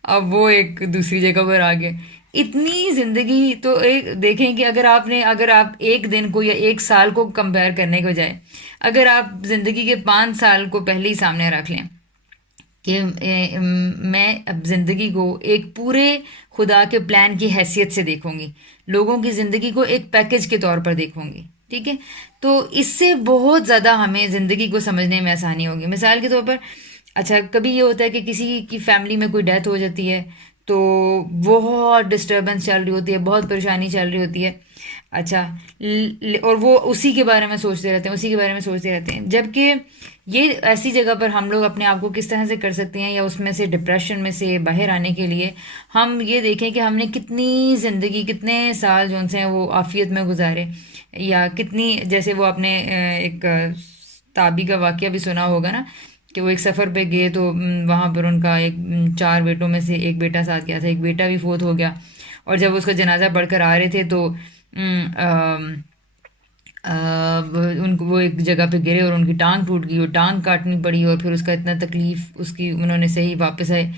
اب وہ ایک دوسری جگہ پر آ گئے. اتنی زندگی تو ایک دیکھیں کہ اگر آپ ایک دن کو یا ایک سال کو کمپیئر کرنے کے بجائے اگر آپ زندگی کے 5 سال کو پہلے ہی سامنے رکھ لیں کہ میں اب زندگی کو ایک پورے خدا کے پلان کی حیثیت سے دیکھوں گی, لوگوں کی زندگی کو ایک پیکج کے طور پر دیکھوں گی, ٹھیک ہے, تو اس سے بہت زیادہ ہمیں زندگی کو سمجھنے میں آسانی ہوگی. مثال کے طور پر اچھا کبھی یہ ہوتا ہے کہ کسی کی فیملی میں کوئی ڈیتھ ہو جاتی ہے تو بہت ڈسٹربنس چل رہی ہوتی ہے, بہت پریشانی چل رہی ہوتی ہے. اچھا اور وہ اسی کے بارے میں سوچتے رہتے ہیں, جبکہ یہ ایسی جگہ پر ہم لوگ اپنے آپ کو کس طرح سے کر سکتے ہیں یا اس میں سے ڈپریشن میں سے باہر آنے کے لیے ہم یہ دیکھیں کہ ہم نے کتنے سال جو ہیں وہ عافیت میں گزارے, یا کتنی, جیسے وہ آپ نے ایک تابی کا واقعہ بھی سنا ہوگا نا کہ وہ ایک سفر پہ گئے تو وہاں پر ان کا 4 بیٹوں میں سے ایک بیٹا ساتھ گیا تھا, ایک بیٹا بھی فوت ہو گیا, اور جب اس کا جنازہ پڑھ کر آ رہے تھے تو ان کو وہ ایک جگہ پہ گرے اور ان کی ٹانگ ٹوٹ گئی, اور ٹانگ کاٹنی پڑی, اور پھر اس کا اتنا تکلیف اس کی انہوں نے صحیح واپس آئے.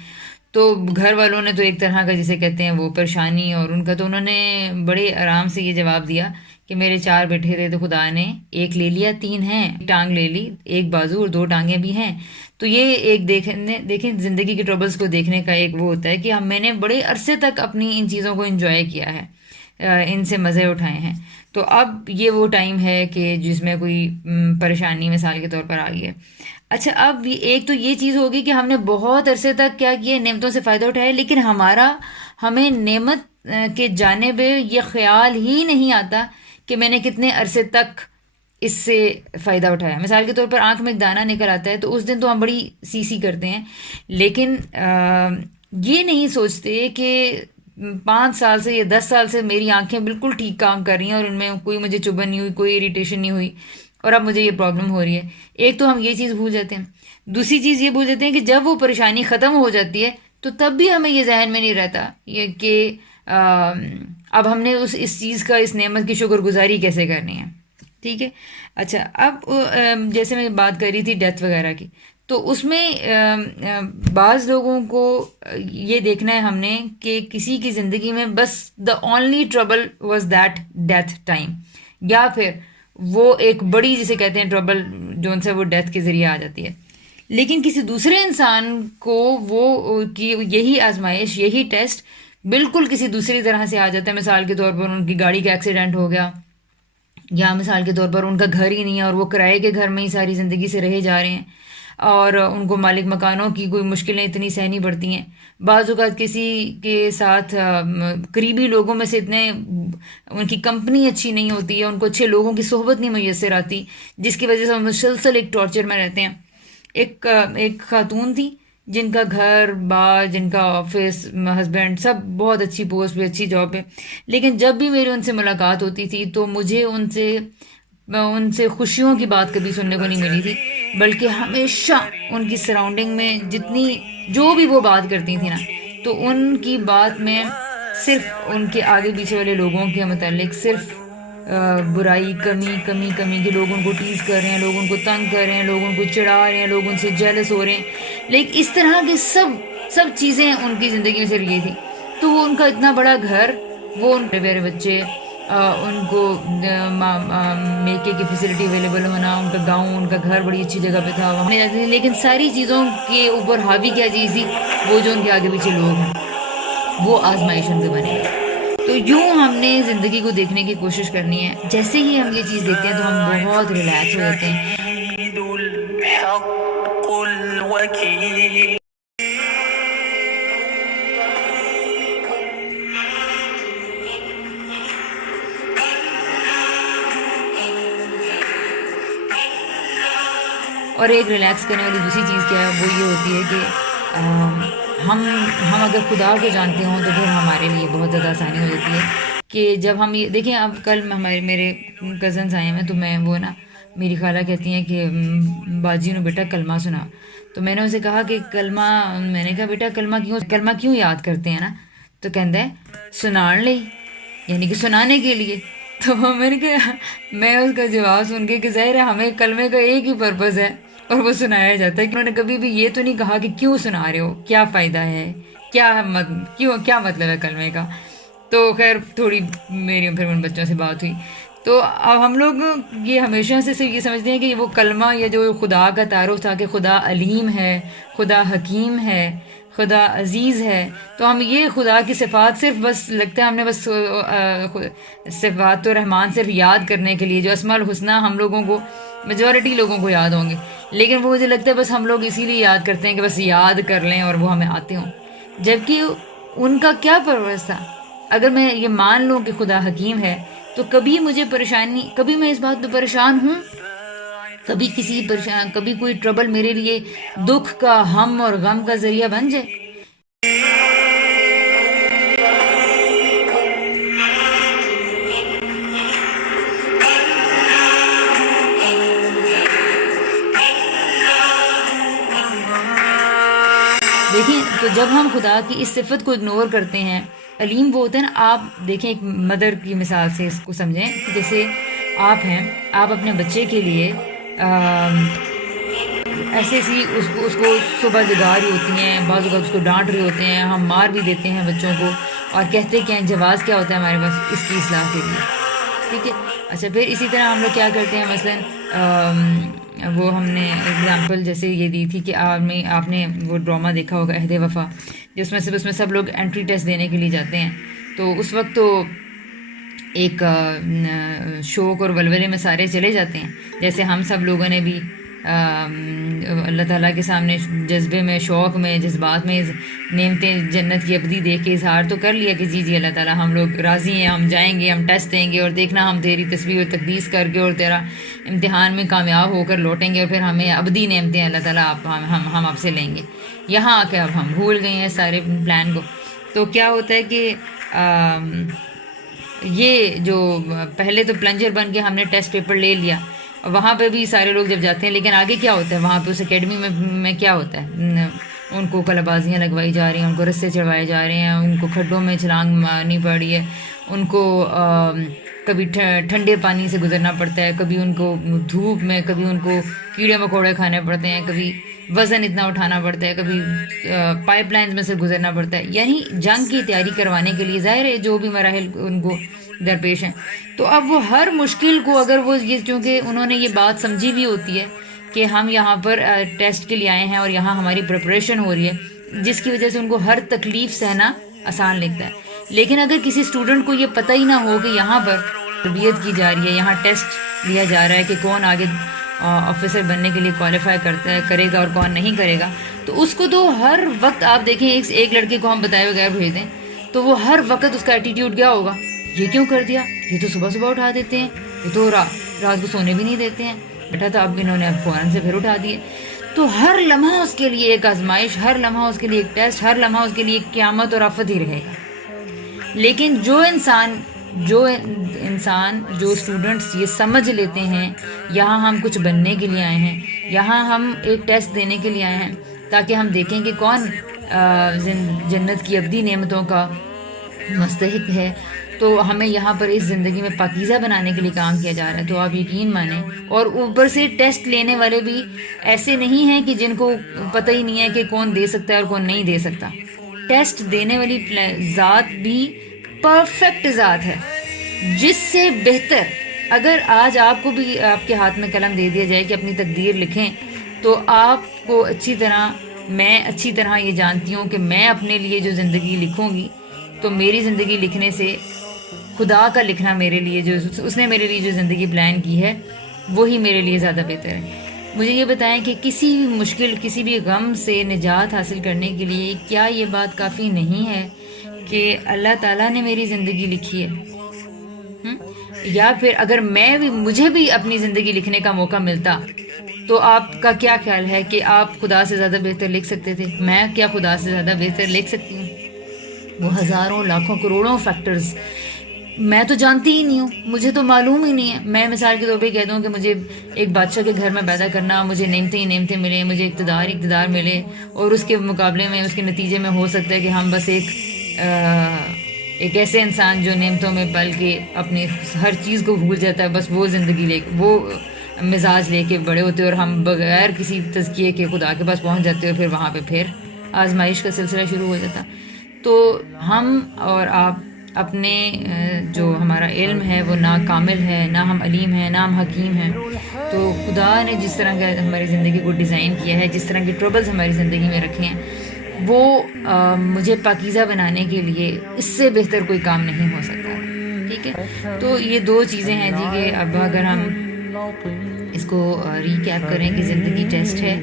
تو گھر والوں نے تو ایک طرح کا جسے کہتے ہیں وہ پریشانی, اور ان کا تو انہوں نے بڑے آرام سے یہ جواب دیا کہ میرے 4 بیٹے تھے تو خدا نے ایک لے لیا, 3 ہیں, ٹانگ لے لی, ایک بازو اور 2 ٹانگیں بھی ہیں. تو یہ ایک دیکھیں زندگی کے ٹربلز کو دیکھنے کا ایک وہ ہوتا ہے کہ میں نے بڑے عرصے تک اپنی ان چیزوں کو انجوائے کیا ہے, ان سے مزے اٹھائے ہیں. تو اب یہ وہ ٹائم ہے کہ جس میں کوئی پریشانی مثال کے طور پر آ گئی ہے. اچھا اب ایک تو یہ چیز ہوگی کہ ہم نے بہت عرصے تک کیا کیا، نعمتوں سے فائدہ اٹھایا، لیکن ہمیں نعمت کے جانب یہ خیال ہی نہیں آتا کہ میں نے کتنے عرصے تک اس سے فائدہ اٹھایا. مثال کے طور پر آنکھ میں ایک دانہ نکل آتا ہے تو اس دن تو ہم بڑی سی کرتے ہیں، لیکن یہ نہیں سوچتے کہ 5 سال سے یا 10 سال سے میری آنکھیں بالکل ٹھیک کام کر رہی ہیں اور ان میں کوئی مجھے چبھن نہیں ہوئی، کوئی اریٹیشن نہیں ہوئی، اور اب مجھے یہ پرابلم ہو رہی ہے. ایک تو ہم یہ چیز بھول جاتے ہیں. دوسری چیز یہ بھول جاتے ہیں کہ جب وہ پریشانی ختم ہو جاتی ہے تو تب بھی ہمیں یہ ذہن میں نہیں رہتا یہ کہ اب ہم نے اس چیز کا، اس نعمت کی شکر گزاری کیسے کرنی ہے. ٹھیک ہے. اچھا اب جیسے میں بات کر رہی تھی ڈیتھ وغیرہ کی، تو اس میں بعض لوگوں کو یہ دیکھنا ہے ہم نے کہ کسی کی زندگی میں بس the only trouble was that death time, یا پھر وہ ایک بڑی جسے کہتے ہیں ٹربل جو ان سے وہ ڈیتھ کے ذریعے آ جاتی ہے. لیکن کسی دوسرے انسان کو وہ کی یہی آزمائش، یہی ٹیسٹ بالکل کسی دوسری طرح سے آ جاتا ہے. مثال کے طور پر ان کی گاڑی کا ایکسیڈنٹ ہو گیا، یا مثال کے طور پر ان کا گھر ہی نہیں ہے اور وہ کرائے کے گھر میں ہی ساری زندگی سے رہے جا رہے ہیں، اور ان کو مالک مکانوں کی کوئی مشکلیں اتنی سہنی پڑتی ہیں. بعض اوقات کسی کے ساتھ قریبی لوگوں میں سے اتنے ان کی کمپنی اچھی نہیں ہوتی ہے، ان کو اچھے لوگوں کی صحبت نہیں میسر آتی، جس کی وجہ سے وہ مسلسل ایک ٹارچر میں رہتے ہیں. ایک خاتون تھی جن کا گھر بار، جن کا آفس، ہسبینڈ سب بہت اچھی پوسٹ پہ، اچھی جاب پہ، لیکن جب بھی میری ان سے ملاقات ہوتی تھی تو مجھے ان سے خوشیوں کی بات کبھی سننے کو نہیں ملی تھی، بلکہ ہمیشہ ان کی سراؤنڈنگ میں جو بھی وہ بات کرتی تھیں نا، تو ان کی بات میں صرف ان کے آگے پیچھے والے لوگوں کے متعلق صرف برائی، کمی کہ لوگ ان کو ٹیز کر رہے ہیں، لوگ ان کو تنگ کر رہے ہیں، لوگ ان کو چڑھا رہے ہیں، لوگ ان سے جیلس ہو رہے ہیں. لیکن اس طرح کی سب چیزیں ان کی زندگی میں سے یہ تھی. تو وہ ان کا اتنا بڑا گھر، وہ ان پیارے بچے، ان کو میکے کی فیسلٹی اویلیبل ہونا، ان کا گاؤں، ان کا گھر بڑی اچھی جگہ پہ تھا، وہاں جاتے تھے. لیکن ساری چیزوں کے اوپر حاوی کیا چیز تھی؟ وہ جو ان کے آگے پیچھے لوگ ہیں، وہ آزمائش ان کے بنے گئے. تو یوں ہم نے زندگی کو دیکھنے کی کوشش کرنی ہے. جیسے ہی ہم یہ چیز دیکھتے ہیں تو ہم بہت ریلیکس ہو جاتے ہیں. اور ایک ریلیکس کرنے والی دوسری چیز کیا ہے، وہ یہ ہوتی ہے کہ ہم اگر خدا کو جانتے ہوں تو پھر ہمارے لیے بہت زیادہ آسانی ہو جاتی ہے کہ جب ہم یہ دیکھیں. اب کل میرے کزنز آئے ہیں، تو میں وہ نا میری خالہ کہتی ہیں کہ باجی نے بیٹا کلمہ سنا. تو میں نے اسے کہا کہ میں نے کہا بیٹا کلمہ کیوں یاد کرتے ہیں نا؟ تو کہتا ہے سنان لئی، یعنی کہ سنانے کے لیے. تو میں نے کہا، میں اس کا جواب سن کے کہ ظاہر ہے ہمیں کلمے کا ایک ہی پرپز ہے اور وہ سنایا جاتا ہے. کہ انہوں نے کبھی بھی یہ تو نہیں کہا کہ کیوں سنا رہے ہو، کیا فائدہ ہے، کیا مطلب ہے کلمے کا. تو خیر تھوڑی میری پھر ان بچوں سے بات ہوئی. تو اب ہم لوگ یہ ہمیشہ سے یہ سمجھتے ہیں کہ وہ کلمہ یا جو خدا کا تعارف تھا کہ خدا علیم ہے، خدا حکیم ہے، خدا عزیز ہے. تو ہم یہ خدا کی صفات صرف بس لگتا ہے ہم نے بس صفات الرحمن صرف یاد کرنے کے لیے، جو اسماء الحسنہ ہم لوگوں کو، میجورٹی لوگوں کو یاد ہوں گے، لیکن وہ مجھے لگتا ہے بس ہم لوگ اسی لیے یاد کرتے ہیں کہ بس یاد کر لیں اور وہ ہمیں آتے ہوں. جبکہ ان کا کیا پرپز تھا؟ اگر میں یہ مان لوں کہ خدا حکیم ہے تو کبھی میں اس بات پہ پریشان ہوں، کبھی کوئی ٹربل میرے لیے دکھ کا، ہم اور غم کا ذریعہ بن جائے. دیکھیں، تو جب ہم خدا کی اس صفت کو اگنور کرتے ہیں، علیم وہ ہوتا ہے نا. آپ دیکھیں ایک مدر کی مثال سے اس کو سمجھیں کہ جیسے آپ ہیں، آپ اپنے بچے کے لیے ایسے اس کو صبح جگا رہی ہوتی ہیں، بعض اوقات اس کو ڈانٹ رہے ہوتے ہیں، ہم مار بھی دیتے ہیں بچوں کو اور کہتے کہ جواز کیا ہوتا ہے ہمارے پاس اس کی اصلاح کے لیے. ٹھیک ہے. اچھا پھر اسی طرح ہم لوگ کیا کرتے ہیں، مثلاً وہ ہم نے اگزامپل جیسے یہ دی تھی کہ آپ نے وہ ڈرامہ دیکھا ہوگا عہد وفا، جس میں سب لوگ انٹری ٹیسٹ دینے کے لیے جاتے ہیں. تو اس وقت تو ایک شوق اور ولولے میں سارے چلے جاتے ہیں، جیسے ہم سب لوگوں نے بھی اللہ تعالیٰ کے سامنے جذبے میں، شوق میں، جذبات میں نعمتیں جنت کی ابدی دیکھ کے اظہار تو کر لیا کہ جی جی اللہ تعالیٰ ہم لوگ راضی ہیں، ہم جائیں گے، ہم ٹیسٹ دیں گے اور دیکھنا ہم تیری تصویر و تقدیس کر کے اور تیرا امتحان میں کامیاب ہو کر لوٹیں گے اور پھر ہمیں ابدی نعمتیں اللہ تعالیٰ ہم آپ سے لیں گے. یہاں آ کے اب ہم بھول گئے ہیں سارے پلان کو. تو کیا ہوتا ہے کہ یہ جو پہلے تو پلنجر بن کے ہم نے ٹیسٹ پیپر لے لیا، وہاں پہ بھی سارے لوگ جب جاتے ہیں، لیکن آگے کیا ہوتا ہے وہاں پہ اس اکیڈمی میں کیا ہوتا ہے؟ ان کو کلابازیاں لگوائی جا رہی ہیں، ان کو رسے چڑھوائے جا رہے ہیں، ان کو کھڈوں میں چھلانگ مارنی پڑ رہی ہے، ان کو کبھی ٹھنڈے پانی سے گزرنا پڑتا ہے، کبھی ان کو دھوپ میں، کبھی ان کو کیڑے مکوڑے کھانے پڑتے ہیں، کبھی وزن اتنا اٹھانا پڑتا ہے، کبھی پائپ لائنز میں سے گزرنا پڑتا ہے. یعنی جنگ کی تیاری کروانے کے لیے ظاہر ہے جو بھی مراحل ان کو درپیش ہیں. تو اب وہ ہر مشکل کو اگر وہ یہ، چونکہ انہوں نے یہ بات سمجھی بھی ہوتی ہے کہ ہم یہاں پر ٹیسٹ کے لیے آئے ہیں اور یہاں ہماری پریپریشن ہو رہی ہے، جس کی وجہ سے ان کو ہر تکلیف سہنا آسان لگتا ہے. لیکن اگر کسی اسٹوڈنٹ کو یہ پتہ ہی نہ ہو کہ یہاں پر تربیت کی جا رہی ہے، یہاں ٹیسٹ لیا جا رہا ہے کہ کون آگے آفیسر بننے کے لیے کوالیفائی کرے گا اور کون نہیں کرے گا، تو اس کو تو ہر وقت آپ دیکھیں ایک لڑکے کو ہم بتائے بغیر بھیج دیں تو وہ ہر وقت اس کا ایٹیٹیوڈ کیا ہوگا؟ یہ کیوں کر دیا؟ یہ تو صبح صبح اٹھا دیتے ہیں، یہ تو رات کو سونے بھی نہیں دیتے ہیں. بیٹا تو اب انہوں نے فوراً سے پھر اٹھا دیے. تو ہر لمحہ اس کے لیے ایک آزمائش، ہر لمحہ اس کے لیے ایک ٹیسٹ، ہر لمحہ اس کے لیے ایک قیامت اور آفت ہی رہے گا. لیکن جو اسٹوڈنٹس یہ سمجھ لیتے ہیں یہاں ہم کچھ بننے کے لیے آئے ہیں، یہاں ہم ایک ٹیسٹ دینے کے لیے آئے ہیں تاکہ ہم دیکھیں کہ کون جنت کی ابدی نعمتوں کا مستحق ہے، تو ہمیں یہاں پر اس زندگی میں پاکیزہ بنانے کے لیے کام کیا جا رہا ہے. تو آپ یقین مانیں، اور اوپر سے ٹیسٹ لینے والے بھی ایسے نہیں ہیں کہ جن کو پتہ ہی نہیں ہے کہ کون دے سکتا ہے اور کون نہیں دے سکتا. ٹیسٹ دینے والی ذات بھی پرفیکٹ ذات ہے، جس سے بہتر اگر آج آپ کو بھی آپ کے ہاتھ میں قلم دے دیا جائے کہ اپنی تقدیر لکھیں، تو آپ کو میں اچھی طرح یہ جانتی ہوں کہ میں اپنے لیے جو زندگی لکھوں گی تو میری زندگی لکھنے سے خدا کا لکھنا میرے لیے، جو اس نے میرے لیے جو زندگی پلان کی ہے وہی میرے لیے زیادہ بہتر ہے. مجھے یہ بتائیں کہ کسی بھی مشکل، کسی بھی غم سے نجات حاصل کرنے کے لیے کیا یہ بات کافی نہیں ہے کہ اللہ تعالیٰ نے میری زندگی لکھی ہے؟ یا پھر اگر مجھے بھی اپنی زندگی لکھنے کا موقع ملتا تو آپ کا کیا خیال ہے کہ آپ خدا سے زیادہ بہتر لکھ سکتے تھے؟ میں کیا خدا سے زیادہ بہتر لکھ سکتی ہوں؟ وہ ہزاروں، لاکھوں، کروڑوں فیکٹرز میں تو جانتی ہی نہیں ہوں، مجھے تو معلوم ہی نہیں ہے. میں مثال کے طور پہ کہہ دوں کہ مجھے ایک بادشاہ کے گھر میں پیدا کرنا، مجھے نعمتیں ملیں، مجھے اقتدار ملے، اور اس کے مقابلے میں، اس کے نتیجے میں ہو سکتا ہے کہ ہم بس ایک ایسے انسان جو نعمتوں میں پل کے اپنی ہر چیز کو بھول جاتا ہے، بس وہ زندگی وہ مزاج لے کے بڑے ہوتے، اور ہم بغیر کسی تزکیے کے خدا کے پاس پہنچ جاتے، اور پھر وہاں پہ پھر آزمائش کا سلسلہ شروع ہو جاتا. تو ہم اور آپ اپنے جو ہمارا علم ہے وہ نہ کامل ہے، نہ ہم علیم ہیں، نہ ہم حکیم ہیں. تو خدا نے جس طرح کا ہماری زندگی کو ڈیزائن کیا ہے، جس طرح کے ٹربلز ہماری زندگی میں رکھے ہیں، وہ مجھے پاکیزہ بنانے کے لیے اس سے بہتر کوئی کام نہیں ہو سکتا. ٹھیک ہے، تو یہ دو چیزیں ہیں جی کہ اب اگر ہم اس کو ریکیپ کریں کہ زندگی ٹیسٹ ہے،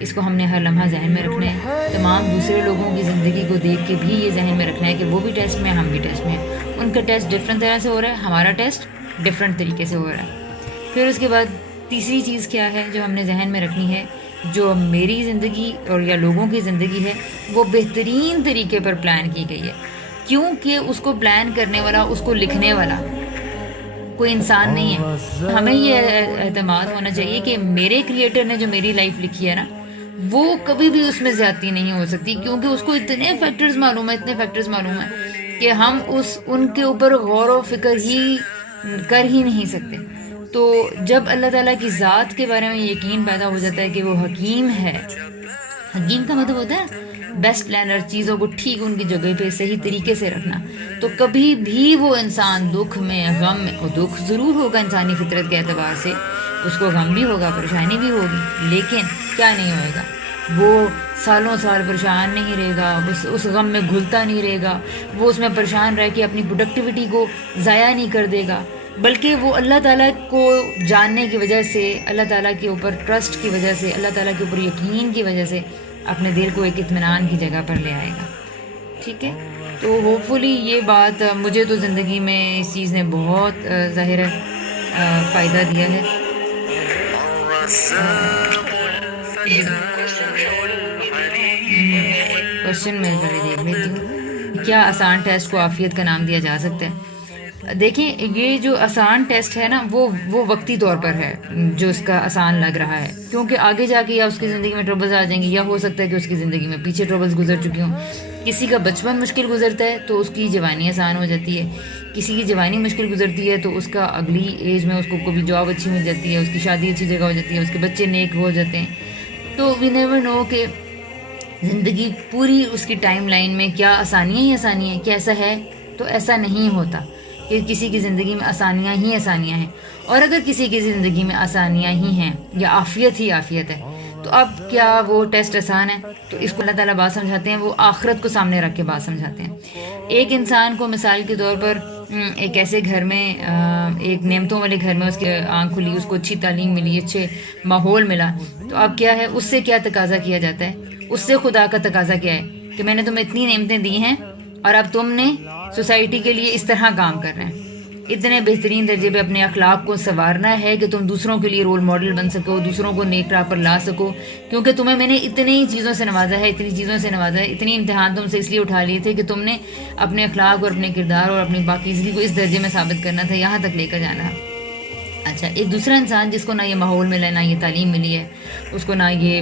اس کو ہم نے ہر لمحہ ذہن میں رکھنا ہے. تمام دوسرے لوگوں کی زندگی کو دیکھ کے بھی یہ ذہن میں رکھنا ہے کہ وہ بھی ٹیسٹ میں، ہم بھی ٹیسٹ میں. ان کا ٹیسٹ ڈفرینٹ طرح سے ہو رہا ہے، ہمارا ٹیسٹ ڈفرینٹ طریقے سے ہو رہا ہے. پھر اس کے بعد تیسری چیز کیا ہے جو ہم نے ذہن میں رکھنی ہے؟ جو میری زندگی اور یا لوگوں کی زندگی ہے وہ بہترین طریقے پر پلان کی گئی ہے، کیونکہ اس کو پلان کرنے والا، اس کو لکھنے والا کوئی انسان نہیں ہے. ہمیں یہ اعتماد ہونا چاہیے کہ میرے کریٹر نے جو میری لائف لکھی ہے نا، وہ کبھی بھی اس میں زیادتی نہیں ہو سکتی، کیونکہ اس کو اتنے فیکٹرز معلوم ہے کہ ہم ان کے اوپر غور و فکر ہی کر ہی نہیں سکتے. تو جب اللہ تعالیٰ کی ذات کے بارے میں یقین پیدا ہو جاتا ہے کہ وہ حکیم ہے، حکیم کا مطلب ہوتا ہے بیسٹ پلانر، چیزوں کو ٹھیک ان کی جگہ پہ صحیح طریقے سے رکھنا، تو کبھی بھی وہ انسان دکھ میں، غم میں، اور دکھ ضرور ہوگا انسانی فطرت کے اعتبار سے، اس کو غم بھی ہوگا، پریشانی بھی ہوگی، لیکن کیا نہیں ہوئے گا؟ وہ سالوں سال پریشان نہیں رہے گا، اس غم میں گھلتا نہیں رہے گا، وہ اس میں پریشان رہ کے اپنی پروڈکٹیوٹی کو ضائع نہیں کر دے گا، بلکہ وہ اللہ تعالیٰ کو جاننے کی وجہ سے، اللہ تعالیٰ کے اوپر ٹرسٹ کی وجہ سے، اللہ تعالیٰ کے اوپر یقین کی وجہ سے اپنے دل کو ایک اطمینان کی جگہ پر لے آئے گا. ٹھیک ہے، تو ہوپ فلی یہ بات مجھے تو زندگی میں اس چیز نے بہت ظاہر ہے فائدہ دیا ہے. کوشچن میں دیکھ لیتی ہوں، کیا آسان ٹیسٹ کو عافیت کا نام دیا جا سکتا ہے؟ دیکھیں، یہ جو آسان ٹیسٹ ہے نا وہ وقتی طور پر ہے جو اس کا آسان لگ رہا ہے، کیونکہ آگے جا کے یا اس کی زندگی میں ٹربلز آ جائیں گے، یا ہو سکتا ہے کہ اس کی زندگی میں پیچھے ٹربلز گزر چکی ہوں. کسی کا بچپن مشکل گزرتا ہے تو اس کی جوانی آسان ہو جاتی ہے، کسی کی جوانی مشکل گزرتی ہے تو اس کا اگلی ایج میں اس کو کوئی جاب اچھی مل جاتی ہے، اس کی شادی اچھی جگہ ہو جاتی ہے، اس کے بچے نیک ہو جاتے ہیں. تو وی نیور نو کہ زندگی پوری اس کی ٹائم لائن میں کیا آسانیاں ہی آسانیاں ہیں. کیا ایسا ہے؟ تو ایسا نہیں ہوتا کہ کسی کی زندگی میں آسانیاں ہی آسانیاں ہیں. اور اگر کسی کی زندگی میں آسانیاں ہی ہیں یا عافیت ہی عافیت ہے تو اب کیا وہ ٹیسٹ آسان ہے؟ تو اس کو اللہ تعالیٰ بات سمجھاتے ہیں، وہ آخرت کو سامنے رکھ کے بات سمجھاتے ہیں. ایک انسان کو مثال کے طور پر ایک ایسے گھر میں، ایک نعمتوں والے گھر میں اس کی آنکھ کھلی، اس کو اچھی تعلیم ملی، اچھے ماحول ملا، تو اب کیا ہے، اس سے کیا تقاضا کیا جاتا ہے؟ اس سے خدا کا تقاضا کیا ہے کہ میں نے تمہیں اتنی نعمتیں دی ہیں اور اب تم نے سوسائٹی کے لیے اس طرح کام کرنا ہے، اتنے بہترین درجے پہ اپنے اخلاق کو سنوارنا ہے کہ تم دوسروں کے لیے رول ماڈل بن سکو، دوسروں کو نیک راہ پر لا سکو، کیونکہ تمہیں میں نے اتنی چیزوں سے نوازا ہے، اتنی امتحان تم سے اس لیے اٹھا لیے تھے کہ تم نے اپنے اخلاق اور اپنے کردار اور اپنی پاکیزگی کو اس درجے میں ثابت کرنا تھا، یہاں تک لے کر جانا ہے. اچھا، ایک دوسرا انسان جس کو نہ یہ ماحول ملا ہے، نہ یہ تعلیم ملی ہے، اس کو نہ یہ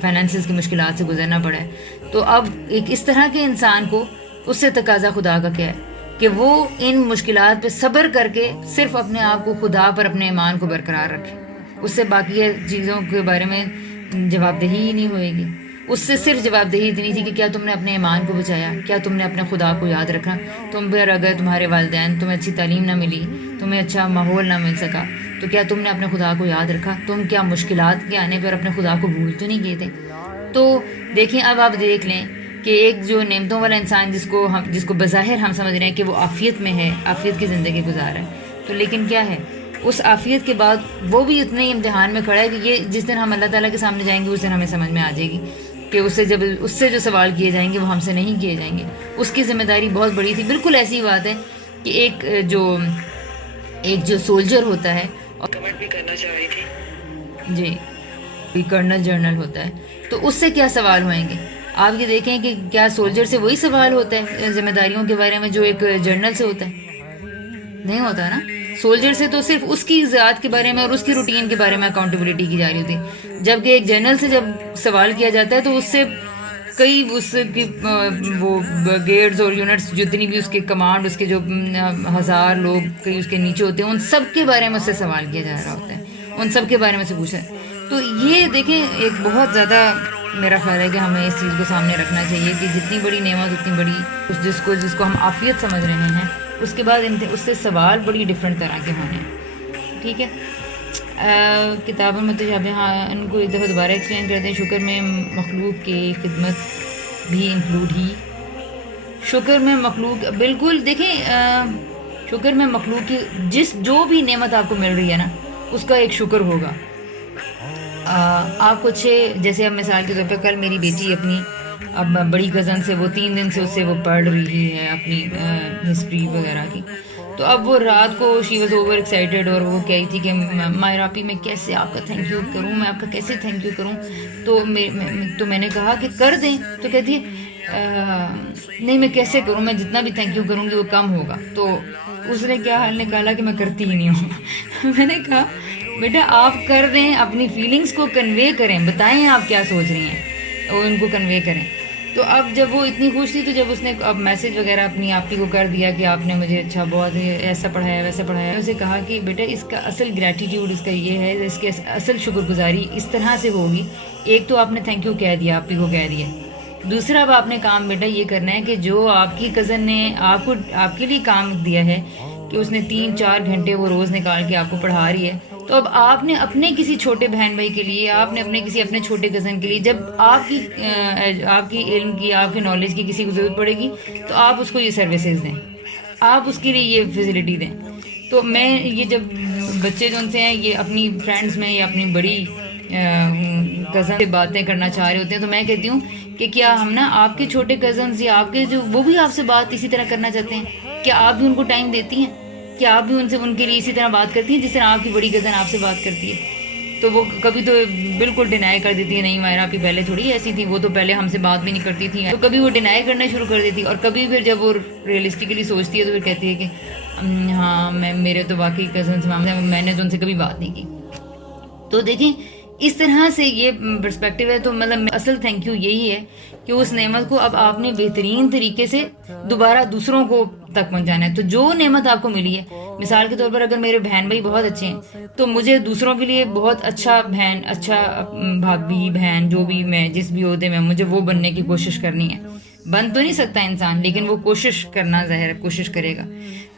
فائنانسز کی مشکلات سے گزرنا پڑا ہے، تو اب ایک اس طرح کے انسان کو اس سے تقاضا خدا کا کیا ہے کہ وہ ان مشکلات پہ صبر کر کے صرف اپنے آپ کو خدا پر، اپنے ایمان کو برقرار رکھے. اس سے باقی چیزوں کے بارے میں جواب دہی ہی نہیں ہوئے گی. اس سے صرف جواب دہی اتنی تھی کہ کیا تم نے اپنے ایمان کو بچایا، کیا تم نے اپنے خدا کو یاد رکھا. تم پر اگر تمہارے والدین، تمہیں اچھی تعلیم نہ ملی، تمہیں اچھا ماحول نہ مل سکا، تو کیا تم نے اپنے خدا کو یاد رکھا؟ تم کیا مشکلات کے آنے پر اپنے خدا کو بھول تو نہیں گئے تھے؟ تو دیکھیں، اب آپ دیکھ لیں کہ ایک جو نعمتوں والا انسان جس کو بظاہر ہم سمجھ رہے ہیں کہ وہ عافیت میں ہے، عافیت کی زندگی گزار رہا ہے، تو لیکن کیا ہے، اس عافیت کے بعد وہ بھی اتنے ہی امتحان میں کھڑا ہے کہ یہ جس دن ہم اللہ تعالیٰ کے سامنے جائیں گے اس دن ہمیں سمجھ میں آ جائے گی کہ اس سے جو سوال کیے جائیں گے وہ ہم سے نہیں کیے جائیں گے. اس کی ذمہ داری بہت بڑی تھی. بالکل ایسی بات ہے کہ ایک جو سولجر ہوتا ہے، کمنٹ بھی کرنا چاہ رہی تھی جی، کرنل جنرل ہوتا ہے، تو اس سے کیا سوال ہوئیں گے؟ آپ یہ دیکھیں کہ کیا سولجر سے وہی سوال ہوتا ہے ذمہ داریوں کے بارے میں جو ایک جنرل سے ہوتا ہے؟ نہیں ہوتا نا. سولجر سے تو صرف اس کی ذات کے بارے میں اور اس کی روٹین کے بارے میں اکاؤنٹیبلٹی کی جا رہی ہوتی، جبکہ ایک جنرل سے جب سوال کیا جاتا ہے تو اس سے کئی اس کی وہ بریگیڈز اور یونٹس، جتنی بھی اس کے کمانڈ، اس کے جو 1000 لوگ کئی اس کے نیچے ہوتے ہیں، ان سب کے بارے میں اس سے سوال کیا جا رہا ہوتا ہے، ان سب کے بارے میں سے پوچھا ہے. تو یہ دیکھیں، ایک بہت زیادہ میرا خیال ہے کہ ہمیں اس چیز کو سامنے رکھنا چاہیے کہ جتنی بڑی نعمت اتنی بڑی جس کو ہم عافیت سمجھ رہے ہیں، اس کے بعد اس سے سوال بڑی ڈفرینٹ طرح کے ہونے ہیں. ٹھیک ہے، کتاب المتشابہات ان کو ایک دفعہ دوبارہ ایکسپلین کرتے ہیں. شکر میں مخلوق کی خدمت بھی انکلوڈ ہی، شکر میں مخلوق، بالکل. دیکھیں، شکر میں مخلوق کی جو بھی نعمت آپ کو مل رہی ہے نا، اس کا ایک شکر ہوگا. آپ کچھ جیسے اب مثال کے طور پہ کل میری بیٹی اپنی اب بڑی کزن سے وہ 3 دن سے اس سے وہ پڑھ رہی ہے اپنی ہسٹری وغیرہ کی، تو اب وہ رات کو شی واز اوور ایکسائٹیڈ اور وہ کہی تھی کہ مائرا پی میں کیسے آپ کا تھینک یو کروں، میں آپ کا کیسے تھینک یو کروں. تو میں نے کہا کہ کر دیں. تو کہتی ہے نہیں، میں کیسے کروں، میں جتنا بھی تھینک یو کروں گی وہ کم ہوگا. تو اس نے کیا حل نکالا کہ میں کرتی ہی نہیں ہوں. میں نے کہا بیٹا آپ کر دیں، اپنی فیلنگز کو کنوے کریں، بتائیں آپ کیا سوچ رہی ہیں، اور ان کو کنوے کریں. تو اب جب وہ اتنی خوش تھی، تو جب اس نے اب میسج وغیرہ اپنی آپی کو کر دیا کہ آپ نے مجھے اچھا بہت ایسا پڑھایا ویسا پڑھایا، اسے کہا کہ بیٹا اس کا اصل گریٹیٹیوڈ اس کا یہ ہے، اس کے اصل شکر گزاری اس طرح سے ہوگی. ایک تو آپ نے تھینک یو کہہ دیا، آپی کو کہہ دیا. دوسرا اب آپ نے کام بیٹا یہ کرنا ہے کہ جو آپ کی کزن نے آپ کے لیے کام دیا ہے کہ اس نے 3-4 گھنٹے وہ روز نکال کے آپ کو پڑھا رہی ہے، تو اب آپ نے اپنے کسی چھوٹے بہن بھائی کے لیے، آپ نے اپنے چھوٹے کزن کے لیے، جب آپ کی علم کی، آپ کی نالج کی کسی کو ضرورت پڑے گی، تو آپ اس کو یہ سروسز دیں، آپ اس کے لیے یہ فیسلٹی دیں. تو میں یہ جب بچے جو ان سے ہیں یہ اپنی فرینڈس میں یا اپنی بڑی کزن سے باتیں کرنا چاہ رہے ہوتے ہیں تو میں کہتی ہوں کہ کیا ہم نا آپ کے چھوٹے کزنز یا آپ کے جو وہ بھی آپ سے بات اسی طرح کرنا چاہتے ہیں؟ کیا آپ بھی ان کو ٹائم دیتی ہیں؟ کیا آپ بھی ان سے ان کے لیے اسی طرح بات کرتی ہیں جس طرح آپ کی بڑی کزن آپ سے بات کرتی ہے؟ تو وہ کبھی تو بالکل ڈینائی کر دیتی ہے، نہیں مائرہ آپ کی پہلے تھوڑی ایسی تھی، وہ تو پہلے ہم سے بات بھی نہیں کرتی تھی. تو کبھی وہ ڈینائی کرنا شروع کر دیتی، اور کبھی پھر جب وہ ریئلسٹکلی سوچتی ہے تو پھر کہتی ہے کہ ہاں میرے تو باقی کزنس میں نے تو ان سے کبھی بات نہیں کی. تو دیکھیں اس طرح سے یہ پرسپیکٹیو ہے. تو مطلب اصل تھینک یو یہی ہے کہ اس نعمت کو اب آپ نے بہترین طریقے سے دوبارہ دوسروں کو تک پہنچانا ہے. تو جو نعمت آپ کو ملی ہے، مثال کے طور پر اگر میرے بہن بھائی بہت اچھے ہیں تو مجھے دوسروں کے لیے بہت اچھا بہن، اچھا بھابھی، بہن، جو بھی میں جس بھی عہدے میں مجھے وہ بننے کی کوشش کرنی ہے. بن تو نہیں سکتا انسان، لیکن وہ کوشش کرنا ظاہر ہے کوشش کرے گا.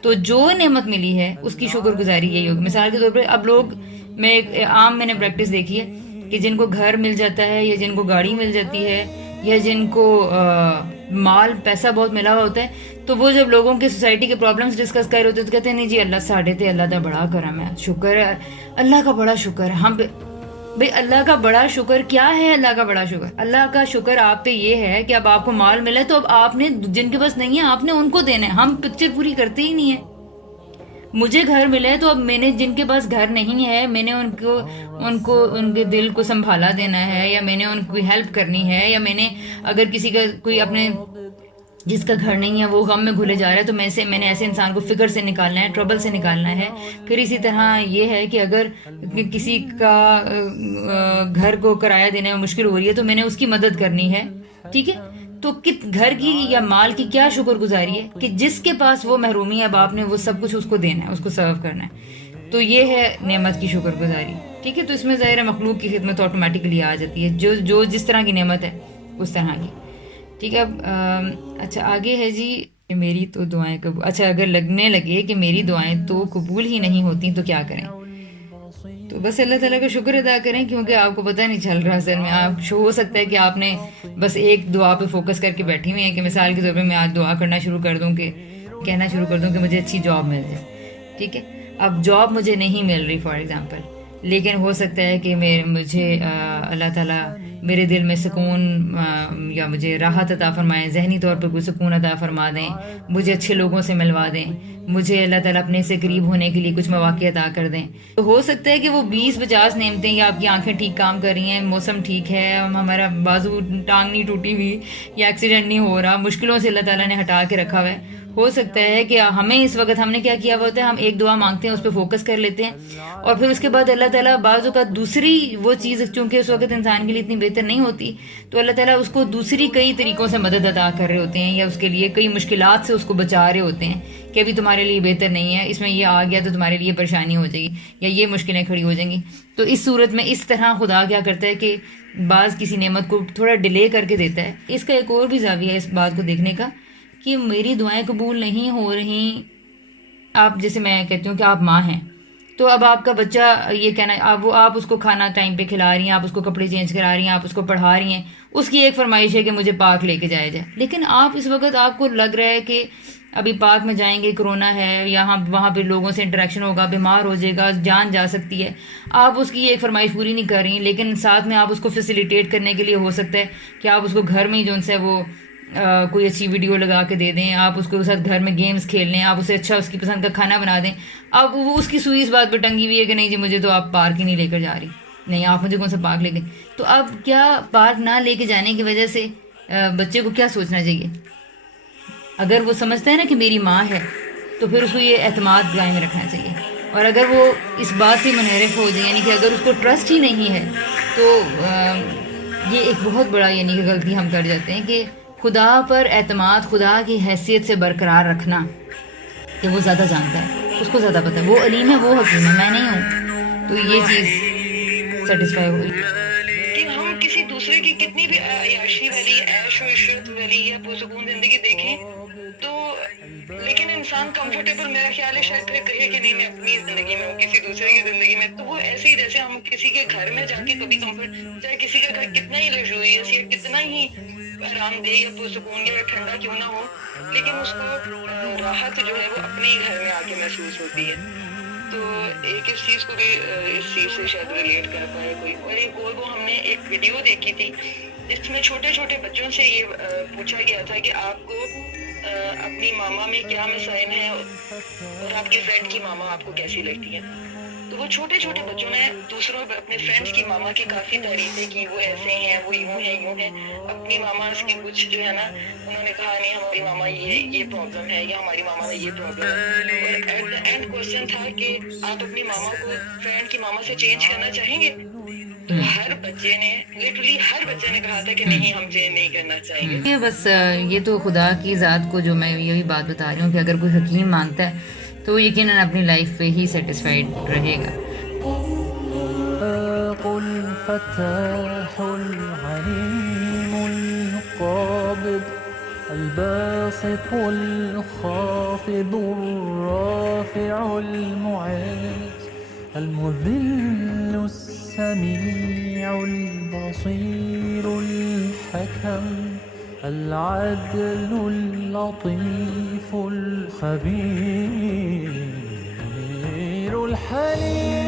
تو جو نعمت ملی ہے اس کی شکر گزاری یہی ہوگی. مثال کے طور پر اب لوگ میں نے پریکٹس دیکھی ہے کہ جن کو گھر مل جاتا ہے یا جن کو گاڑی مل جاتی ہے یا جن کو مال پیسہ بہت ملا ہوا ہوتا ہے، تو وہ جب لوگوں کے سوسائٹی کے پرابلمز ڈسکس کر رہے ہوتے ہیں تو کہتے ہیں نہیں جی اللہ ساڑھے تے اللہ دا بڑا کرم ہے، شکر ہے اللہ کا بڑا شکر ہے. ہم بھئی اللہ کا بڑا شکر کیا ہے؟ اللہ کا بڑا شکر، اللہ کا شکر آپ پہ یہ ہے کہ اب آپ کو مال ملا ہے تو اب آپ نے جن کے پاس نہیں ہے آپ نے ان کو دینا ہے. ہم پکچر پوری کرتے ہی نہیں ہے. مجھے گھر ملا ہے تو اب میں نے جن کے پاس گھر نہیں ہے میں نے ان کے دل کو سنبھالا دینا ہے، یا میں نے ان کی ہیلپ کرنی ہے، یا میں نے اگر کسی کا کوئی اپنے جس کا گھر نہیں ہے وہ غم میں گھلے جا رہا ہے تو میں نے ایسے انسان کو فکر سے نکالنا ہے، ٹربل سے نکالنا ہے. پھر اسی طرح یہ ہے کہ اگر کسی کا گھر کو کرایہ دینے میں مشکل ہو رہی ہے تو میں نے اس کی مدد کرنی ہے. ٹھیک ہے، تو گھر کی یا مال کی کیا شکر گزاری ہے کہ جس کے پاس وہ محرومی ہے اب آپ نے وہ سب کچھ اس کو دینا ہے، اس کو سرو کرنا ہے. تو یہ ہے نعمت کی شکر گزاری. ٹھیک ہے، تو اس میں ظاہر مخلوق کی خدمت آٹومیٹکلی آ جاتی ہے، جو جس طرح کی نعمت ہے اس طرح کی. ٹھیک ہے. اب اچھا آگے ہے جی میری تو دعائیں قبول. اچھا اگر لگنے لگے کہ میری دعائیں تو قبول ہی نہیں ہوتی تو کیا کریں؟ تو بس اللہ تعالیٰ کا شکر ادا کریں، کیونکہ آپ کو پتہ نہیں چل رہا اصل میں. آپ ہو سکتا ہے کہ آپ نے بس ایک دعا پہ فوکس کر کے بیٹھی ہوئی ہیں کہ مثال کے طور پہ میں آج دعا کرنا شروع کر دوں کہ کہنا شروع کر دوں کہ مجھے اچھی جاب مل جائے. ٹھیک ہے، اب جاب مجھے نہیں مل رہی فار ایگزامپل، لیکن ہو سکتا ہے کہ مجھے اللہ تعالیٰ میرے دل میں سکون یا مجھے راحت عطا فرمائیں، ذہنی طور پہ کوئی سکون عطا فرما دیں، مجھے اچھے لوگوں سے ملوا دیں، مجھے اللہ تعالیٰ اپنے سے قریب ہونے کے لیے کچھ مواقع عطا کر دیں. تو ہو سکتا ہے کہ وہ 20-50 نعمتیں، یا آپ کی آنکھیں ٹھیک کام کر رہی ہیں، موسم ٹھیک ہے، ہمارا بازو ٹانگ نہیں ٹوٹی ہوئی یا ایکسیڈنٹ نہیں ہو رہا، مشکلوں سے اللہ تعالیٰ نے ہٹا کے رکھا ہوا ہے. ہو سکتا ہے کہ ہمیں اس وقت ہم نے کیا کیا ہوا ہوتا ہے، ہم ایک دعا مانگتے ہیں، اس پہ فوکس کر لیتے ہیں، اور پھر اس کے بعد اللہ تعالیٰ بعض اوقات دوسری وہ چیز چونکہ اس وقت انسان کے لیے اتنی بہتر نہیں ہوتی تو اللہ تعالیٰ اس کو دوسری کئی طریقوں سے مدد عطا کر رہے ہوتے ہیں، یا اس کے لیے کئی مشکلات سے اس کو بچا رہے ہوتے ہیں کہ ابھی تمہارے لیے بہتر نہیں ہے، اس میں یہ آ گیا تو تمہارے لیے پریشانی ہو جائے گی یا یہ مشکلیں کھڑی ہو جائیں گی. تو اس صورت میں اس طرح خدا کیا کرتا ہے کہ بعض کسی نعمت کو تھوڑا ڈیلے کر کے دیتا ہے. اس کا ایک اور بھی زاویہ ہے اس بات کو دیکھنے کا کہ میری دعائیں قبول نہیں ہو رہی. آپ جیسے میں کہتی ہوں کہ آپ ماں ہیں تو اب آپ کا بچہ یہ کہنا آپ اس کو کھانا ٹائم پہ کھلا رہی ہیں، آپ اس کو کپڑے چینج کرا رہی ہیں، آپ اس کو پڑھا رہی ہیں، اس کی ایک فرمائش ہے کہ مجھے پارک لے کے جایا جائے، لیکن آپ اس وقت آپ کو لگ رہا ہے کہ ابھی پارک میں جائیں گے کرونا ہے، وہاں پہ لوگوں سے انٹریکشن ہوگا، بیمار ہو جائے گا، جان جا سکتی ہے. آپ اس کی ایک فرمائش پوری نہیں کر رہی، لیکن ساتھ میں آپ اس کو فیسیلیٹیٹ کرنے کے لیے ہو سکتا ہے کہ آپ اس کو گھر میں ہی جو ان سے وہ کوئی اچھی ویڈیو لگا کے دے دیں، آپ اس کے ساتھ گھر میں گیمز کھیل لیں، آپ اسے اچھا اس کی پسند کا کھانا بنا دیں. اب وہ اس کی سوئی اس بات پہ ٹنگی ہوئی ہے کہ نہیں جی مجھے تو آپ پارک ہی نہیں لے کر جا رہی، نہیں آپ مجھے کون سا پارک لے گئے. تو اب کیا پارک نہ لے کے جانے کی وجہ سے بچے کو کیا سوچنا چاہیے؟ اگر وہ سمجھتا ہے نا کہ میری ماں ہے تو پھر اس کو یہ اعتماد قائم رکھنا چاہیے. اور اگر وہ اس بات سے منحرف ہو جائے، یعنی کہ اگر اس کو ٹرسٹ ہی نہیں ہے تو یہ ایک بہت بڑا یعنی کہ غلطی ہم کر جاتے ہیں کہ خدا پر اعتماد، خدا کی حیثیت سے برقرار رکھنا کہ وہ زیادہ جانتا ہے، اس کو زیادہ پتہ ہے، وہ علیم ہے، وہ حکیم ہے، میں نہیں ہوں. تو یہ چیز سیٹسفائی ہوئی کہ ہم کسی دوسرے کی کتنی بھی عیاشی والی، عیش و عشرت والی یا پرسکون زندگی دیکھیں تو لیکن انسان کمفرٹیبل میرا خیال ہے شاید پھر کہے کہ نہیں میں اپنی زندگی میں ہوں، کسی دوسرے کی زندگی میں. تو وہ ایسے ہی جیسے ہم کسی کے گھر میں جا کے کبھی کمفرٹ، چاہے کسی کا گھر کتنا ہی لگژریس یا کتنا ہی آرام دہ یا پرسکون یا ٹھنڈا کیوں نہ ہو، لیکن اس کو راحت جو ہے وہ اپنے ہی گھر میں آ کے محسوس ہوتی ہے. تو ایک اس چیز کو بھی اس چیز سے شاید ریلیٹ کر پائے کوئی. اور ایک اور وہ ہم نے ایک ویڈیو دیکھی تھی جس میں چھوٹے چھوٹے بچوں سے یہ پوچھا گیا تھا کہ آپ کو اپنی ماما میں کیا مسائل ہیں اور آپ کی فرینڈ کی ماما آپ کو کیسی لگتی ہے. تو وہ چھوٹے چھوٹے بچوں نے دوسروں اپنے فرینڈس کی ماما کی کافی تعریفیں کی، وہ ایسے ہیں، وہ یوں ہیں. اپنی ماما کی کچھ جو ہے نا انہوں نے کہا نہیں ہماری ماما یہ پرابلم ہے یا ہماری ماما میں یہ پرابلم ہے. اور ایٹ دا اینڈ کوشچن تھا کہ آپ اپنی ماما کو فرینڈ کی ماما سے چینج کرنا چاہیں گے؟ تو ہر بچے نے لٹرلی ہر بچے نے کہا تھا کہ نہیں ہم چینج نہیں کرنا چاہیں گے. یہ بس یہ تو خدا کی ذات کو جو میں یہی بات بتا رہی ہوں کہ اگر کوئی حکیم مانتا ہے تو وہ یقیناً اپنی لائف پہ ہی سیٹسفائیڈ رہے گا. الفتاح العليم القابض الباسط الخافض الرافع المعز المذل السميع البصير الحكم العدل اللطيف الخبير الحليم